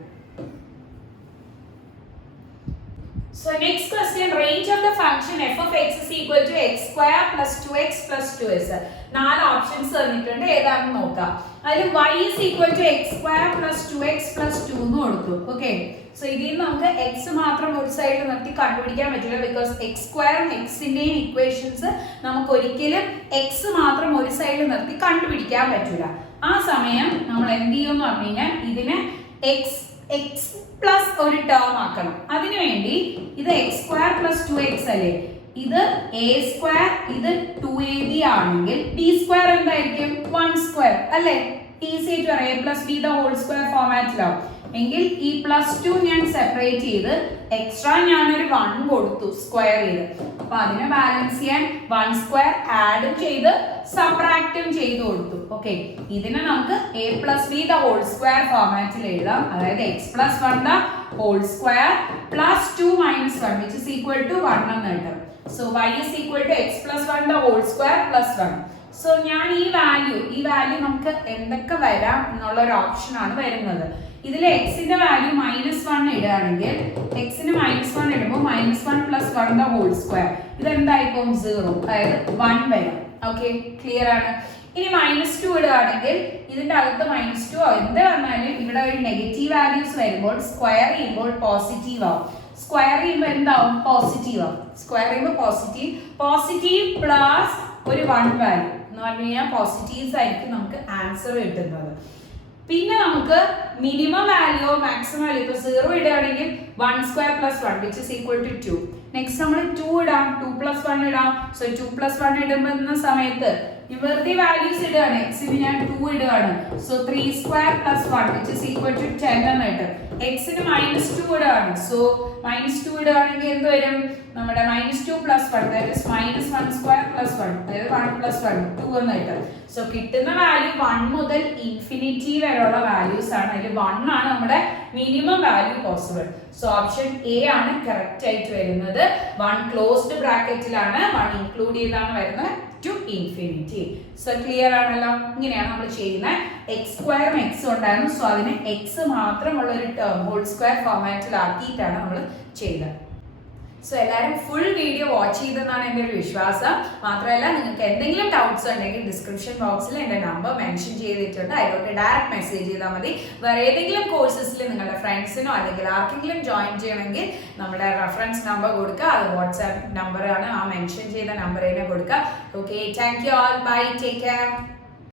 So next question, range of the function f of x is equal to x square plus 2x plus 2s. 4 options തന്നിട്ടുണ്ട്, ഏതാണെന്ന് നോക്കാം. അതിൽ y is equal to x square plus 2x plus 2 എന്ന് കൊടുത്തു. Okay, so ഇതിൽ നിന്ന് നമുക്ക് x മാത്രം ഒരു സൈഡിൽ നിർത്തി കണ്ടുപിടിക്കാൻ പറ്റില്ല, ബിക്കോസ് x സ്ക്വയറും എക്സിന്റെയും ഇക്വേഷൻസ് നമുക്ക് ഒരിക്കലും x മാത്രം ഒരു സൈഡിൽ നിർത്തി കണ്ടുപിടിക്കാൻ പറ്റില്ല. ആ സമയം നമ്മൾ എന്ത് ചെയ്യുമെന്ന് പറഞ്ഞു കഴിഞ്ഞാൽ ഇതിനെ x പ്ലസ് ഒരു ടേം ആക്കണം. അതിനുവേണ്ടി ഇത് x സ്ക്വയർ പ്ലസ് 2x അല്ലേ, ഇത് a സ്ക്വയർ, ഇത് 2ab ആണെങ്കിൽ b സ്ക്വയർ എന്തായിരിക്കും? 1 സ്ക്വയർ അല്ലേ? ഈസി ആയിട്ട് പറയാം, a plus b the whole square ഫോർമാറ്റിലാവും. എങ്കിൽ ഈ +2 ഞാൻ സെപ്പറേറ്റ് ചെയ്ത് എക്സ്ട്രാ ഞാനൊരു 1 കൊടുത്തു സ്ക്വയർ ചെയ്ത്. അപ്പൊ അതിനെ ബാലൻസ് ചെയ്യാൻ 1 സ്ക്വയർ ആഡും ചെയ്ത് സബ്ട്രാക്റ്റും ചെയ്ത് കൊടുത്തു. ഓക്കെ, ഇതിനെ നമുക്ക് a plus b the whole square ഫോർമാറ്റിൽ എഴുതാം. അതായത് x plus 1 the whole square plus 2 minus 1 which is equal to 1 എന്ന് കിട്ടും. So y is equal to x plus 1 the whole square plus 1. So ഞാൻ ഈ വാല്യൂ നമുക്ക് എന്തൊക്കെ വരാം എന്നുള്ള ഒരു ഓപ്ഷൻ ആണ് വരുന്നത്. ഇതിൽ എക്സിന്റെ വാല്യൂ -1 ഇടുകയാണെങ്കിൽ എക്സിന് -1 ഇടുമ്പോൾ -1 plus 1 the whole square ഇതെന്തായിപ്പോൾ 0, അതായത് 1 വരും. ഓക്കെ, ക്ലിയർ ആണ്? ഇനി -2 ഇടുകയാണെങ്കിൽ ഇതിന്റെ അകത്ത് -2 എന്ത് വന്നാലും ഇവിടെ ഒരു നെഗറ്റീവ് വാല്യൂസ് വരുമ്പോൾ സ്ക്വയർ ചെയ്യുമ്പോൾ പോസിറ്റീവ് ആവും. സ്ക്വയർ ചെയ്യുമ്പോൾ എന്താവും? പോസിറ്റീവ് ആവും. സ്ക്വയർ ചെയ്യുമ്പോൾ പോസിറ്റീവ് പ്ലസ് ഒരു 1 വാല്യൂ എന്ന് പറഞ്ഞു കഴിഞ്ഞാൽ പോസിറ്റീവ്സ് ആയിരിക്കും നമുക്ക് ആൻസർ കിട്ടുന്നത്. പിന്നെ നമുക്ക് മിനിമം വാല്യൂ മാക്സിമം വാല്യൂ ഇപ്പോൾ 0 ഇടുകയാണെങ്കിൽ 1 square plus 1 which is equal to 2. Next നമ്മൾ 2 ഇടാം, 2 പ്ലസ് 1 ഇടാം. സോ 2 പ്ലസ് 1 ഇടുന്ന സമയത്ത് വെറുതെ വാല്യൂസ് ഇടുകയാണ്. എക്സിന് ഞാൻ 2 ഇടുകയാണ്. So 3 square plus 1 which is equal to 10 എന്നായിട്ട്. എക്സിന് -2 ഇടുകയാണ്. സോ -2 ഇടുകയാണെങ്കിൽ എന്ത് വരും? നമ്മുടെ -2 plus 1 that is -1 square plus 1 അതായത് 1 പ്ലസ് 1 2 എന്നായിട്ട്. സോ കിട്ടുന്ന വാല്യൂ 1 മുതൽ ഇൻഫിനിറ്റി വരെയുള്ള വാല്യൂസ് ആണ്. അതിൽ 1 ആണ് നമ്മുടെ minimum value possible. So option A ആണ് കറക്റ്റ് ആയിട്ട് വരുന്നത്. 1 ക്ലോസ്ഡ് ബ്രാക്കറ്റിലാണ്, 1 ഇൻക്ലൂഡ് ചെയ്താണ് വരുന്നത് ടു ഇൻഫിനിറ്റി. സോ ക്ലിയർ ആണല്ലോ? ഇങ്ങനെയാണ് നമ്മൾ ചെയ്യുന്നത്. എക്സ് സ്ക്വയറും എക്സും ഉണ്ടായിരുന്നു. സോ അതിനെ എക്സ് മാത്രമുള്ള ഒരു ടേം ഹോൾ സ്ക്വയർ ഫോർമാറ്റിലാക്കിയിട്ടാണ് നമ്മൾ ചെയ്തത്. സോ എല്ലാവരും ഫുൾ വീഡിയോ വാച്ച് ചെയ്തെന്നാണ് എൻ്റെ ഒരു വിശ്വാസം. മാത്രമല്ല നിങ്ങൾക്ക് എന്തെങ്കിലും ഡൗട്ട്സ് ഉണ്ടെങ്കിൽ ഡിസ്ക്രിപ്ഷൻ ബോക്സിൽ എൻ്റെ നമ്പർ മെൻഷൻ ചെയ്തിട്ടുണ്ട്. അതിലോട്ട് ഡയറക്റ്റ് മെസ്സേജ് ചെയ്താൽ മതി. വേറെ ഏതെങ്കിലും കോഴ്സസിൽ നിങ്ങളുടെ ഫ്രണ്ട്സിനോ അല്ലെങ്കിൽ ആർക്കെങ്കിലും ജോയിൻ ചെയ്യണമെങ്കിൽ നമ്മുടെ റെഫറൻസ് നമ്പർ കൊടുക്കുക. അത് വാട്സാപ്പ് നമ്പറാണ്, ആ മെൻഷൻ ചെയ്ത നമ്പർ തന്നെ കൊടുക്കുക. Okay, thank you all, bye, take care.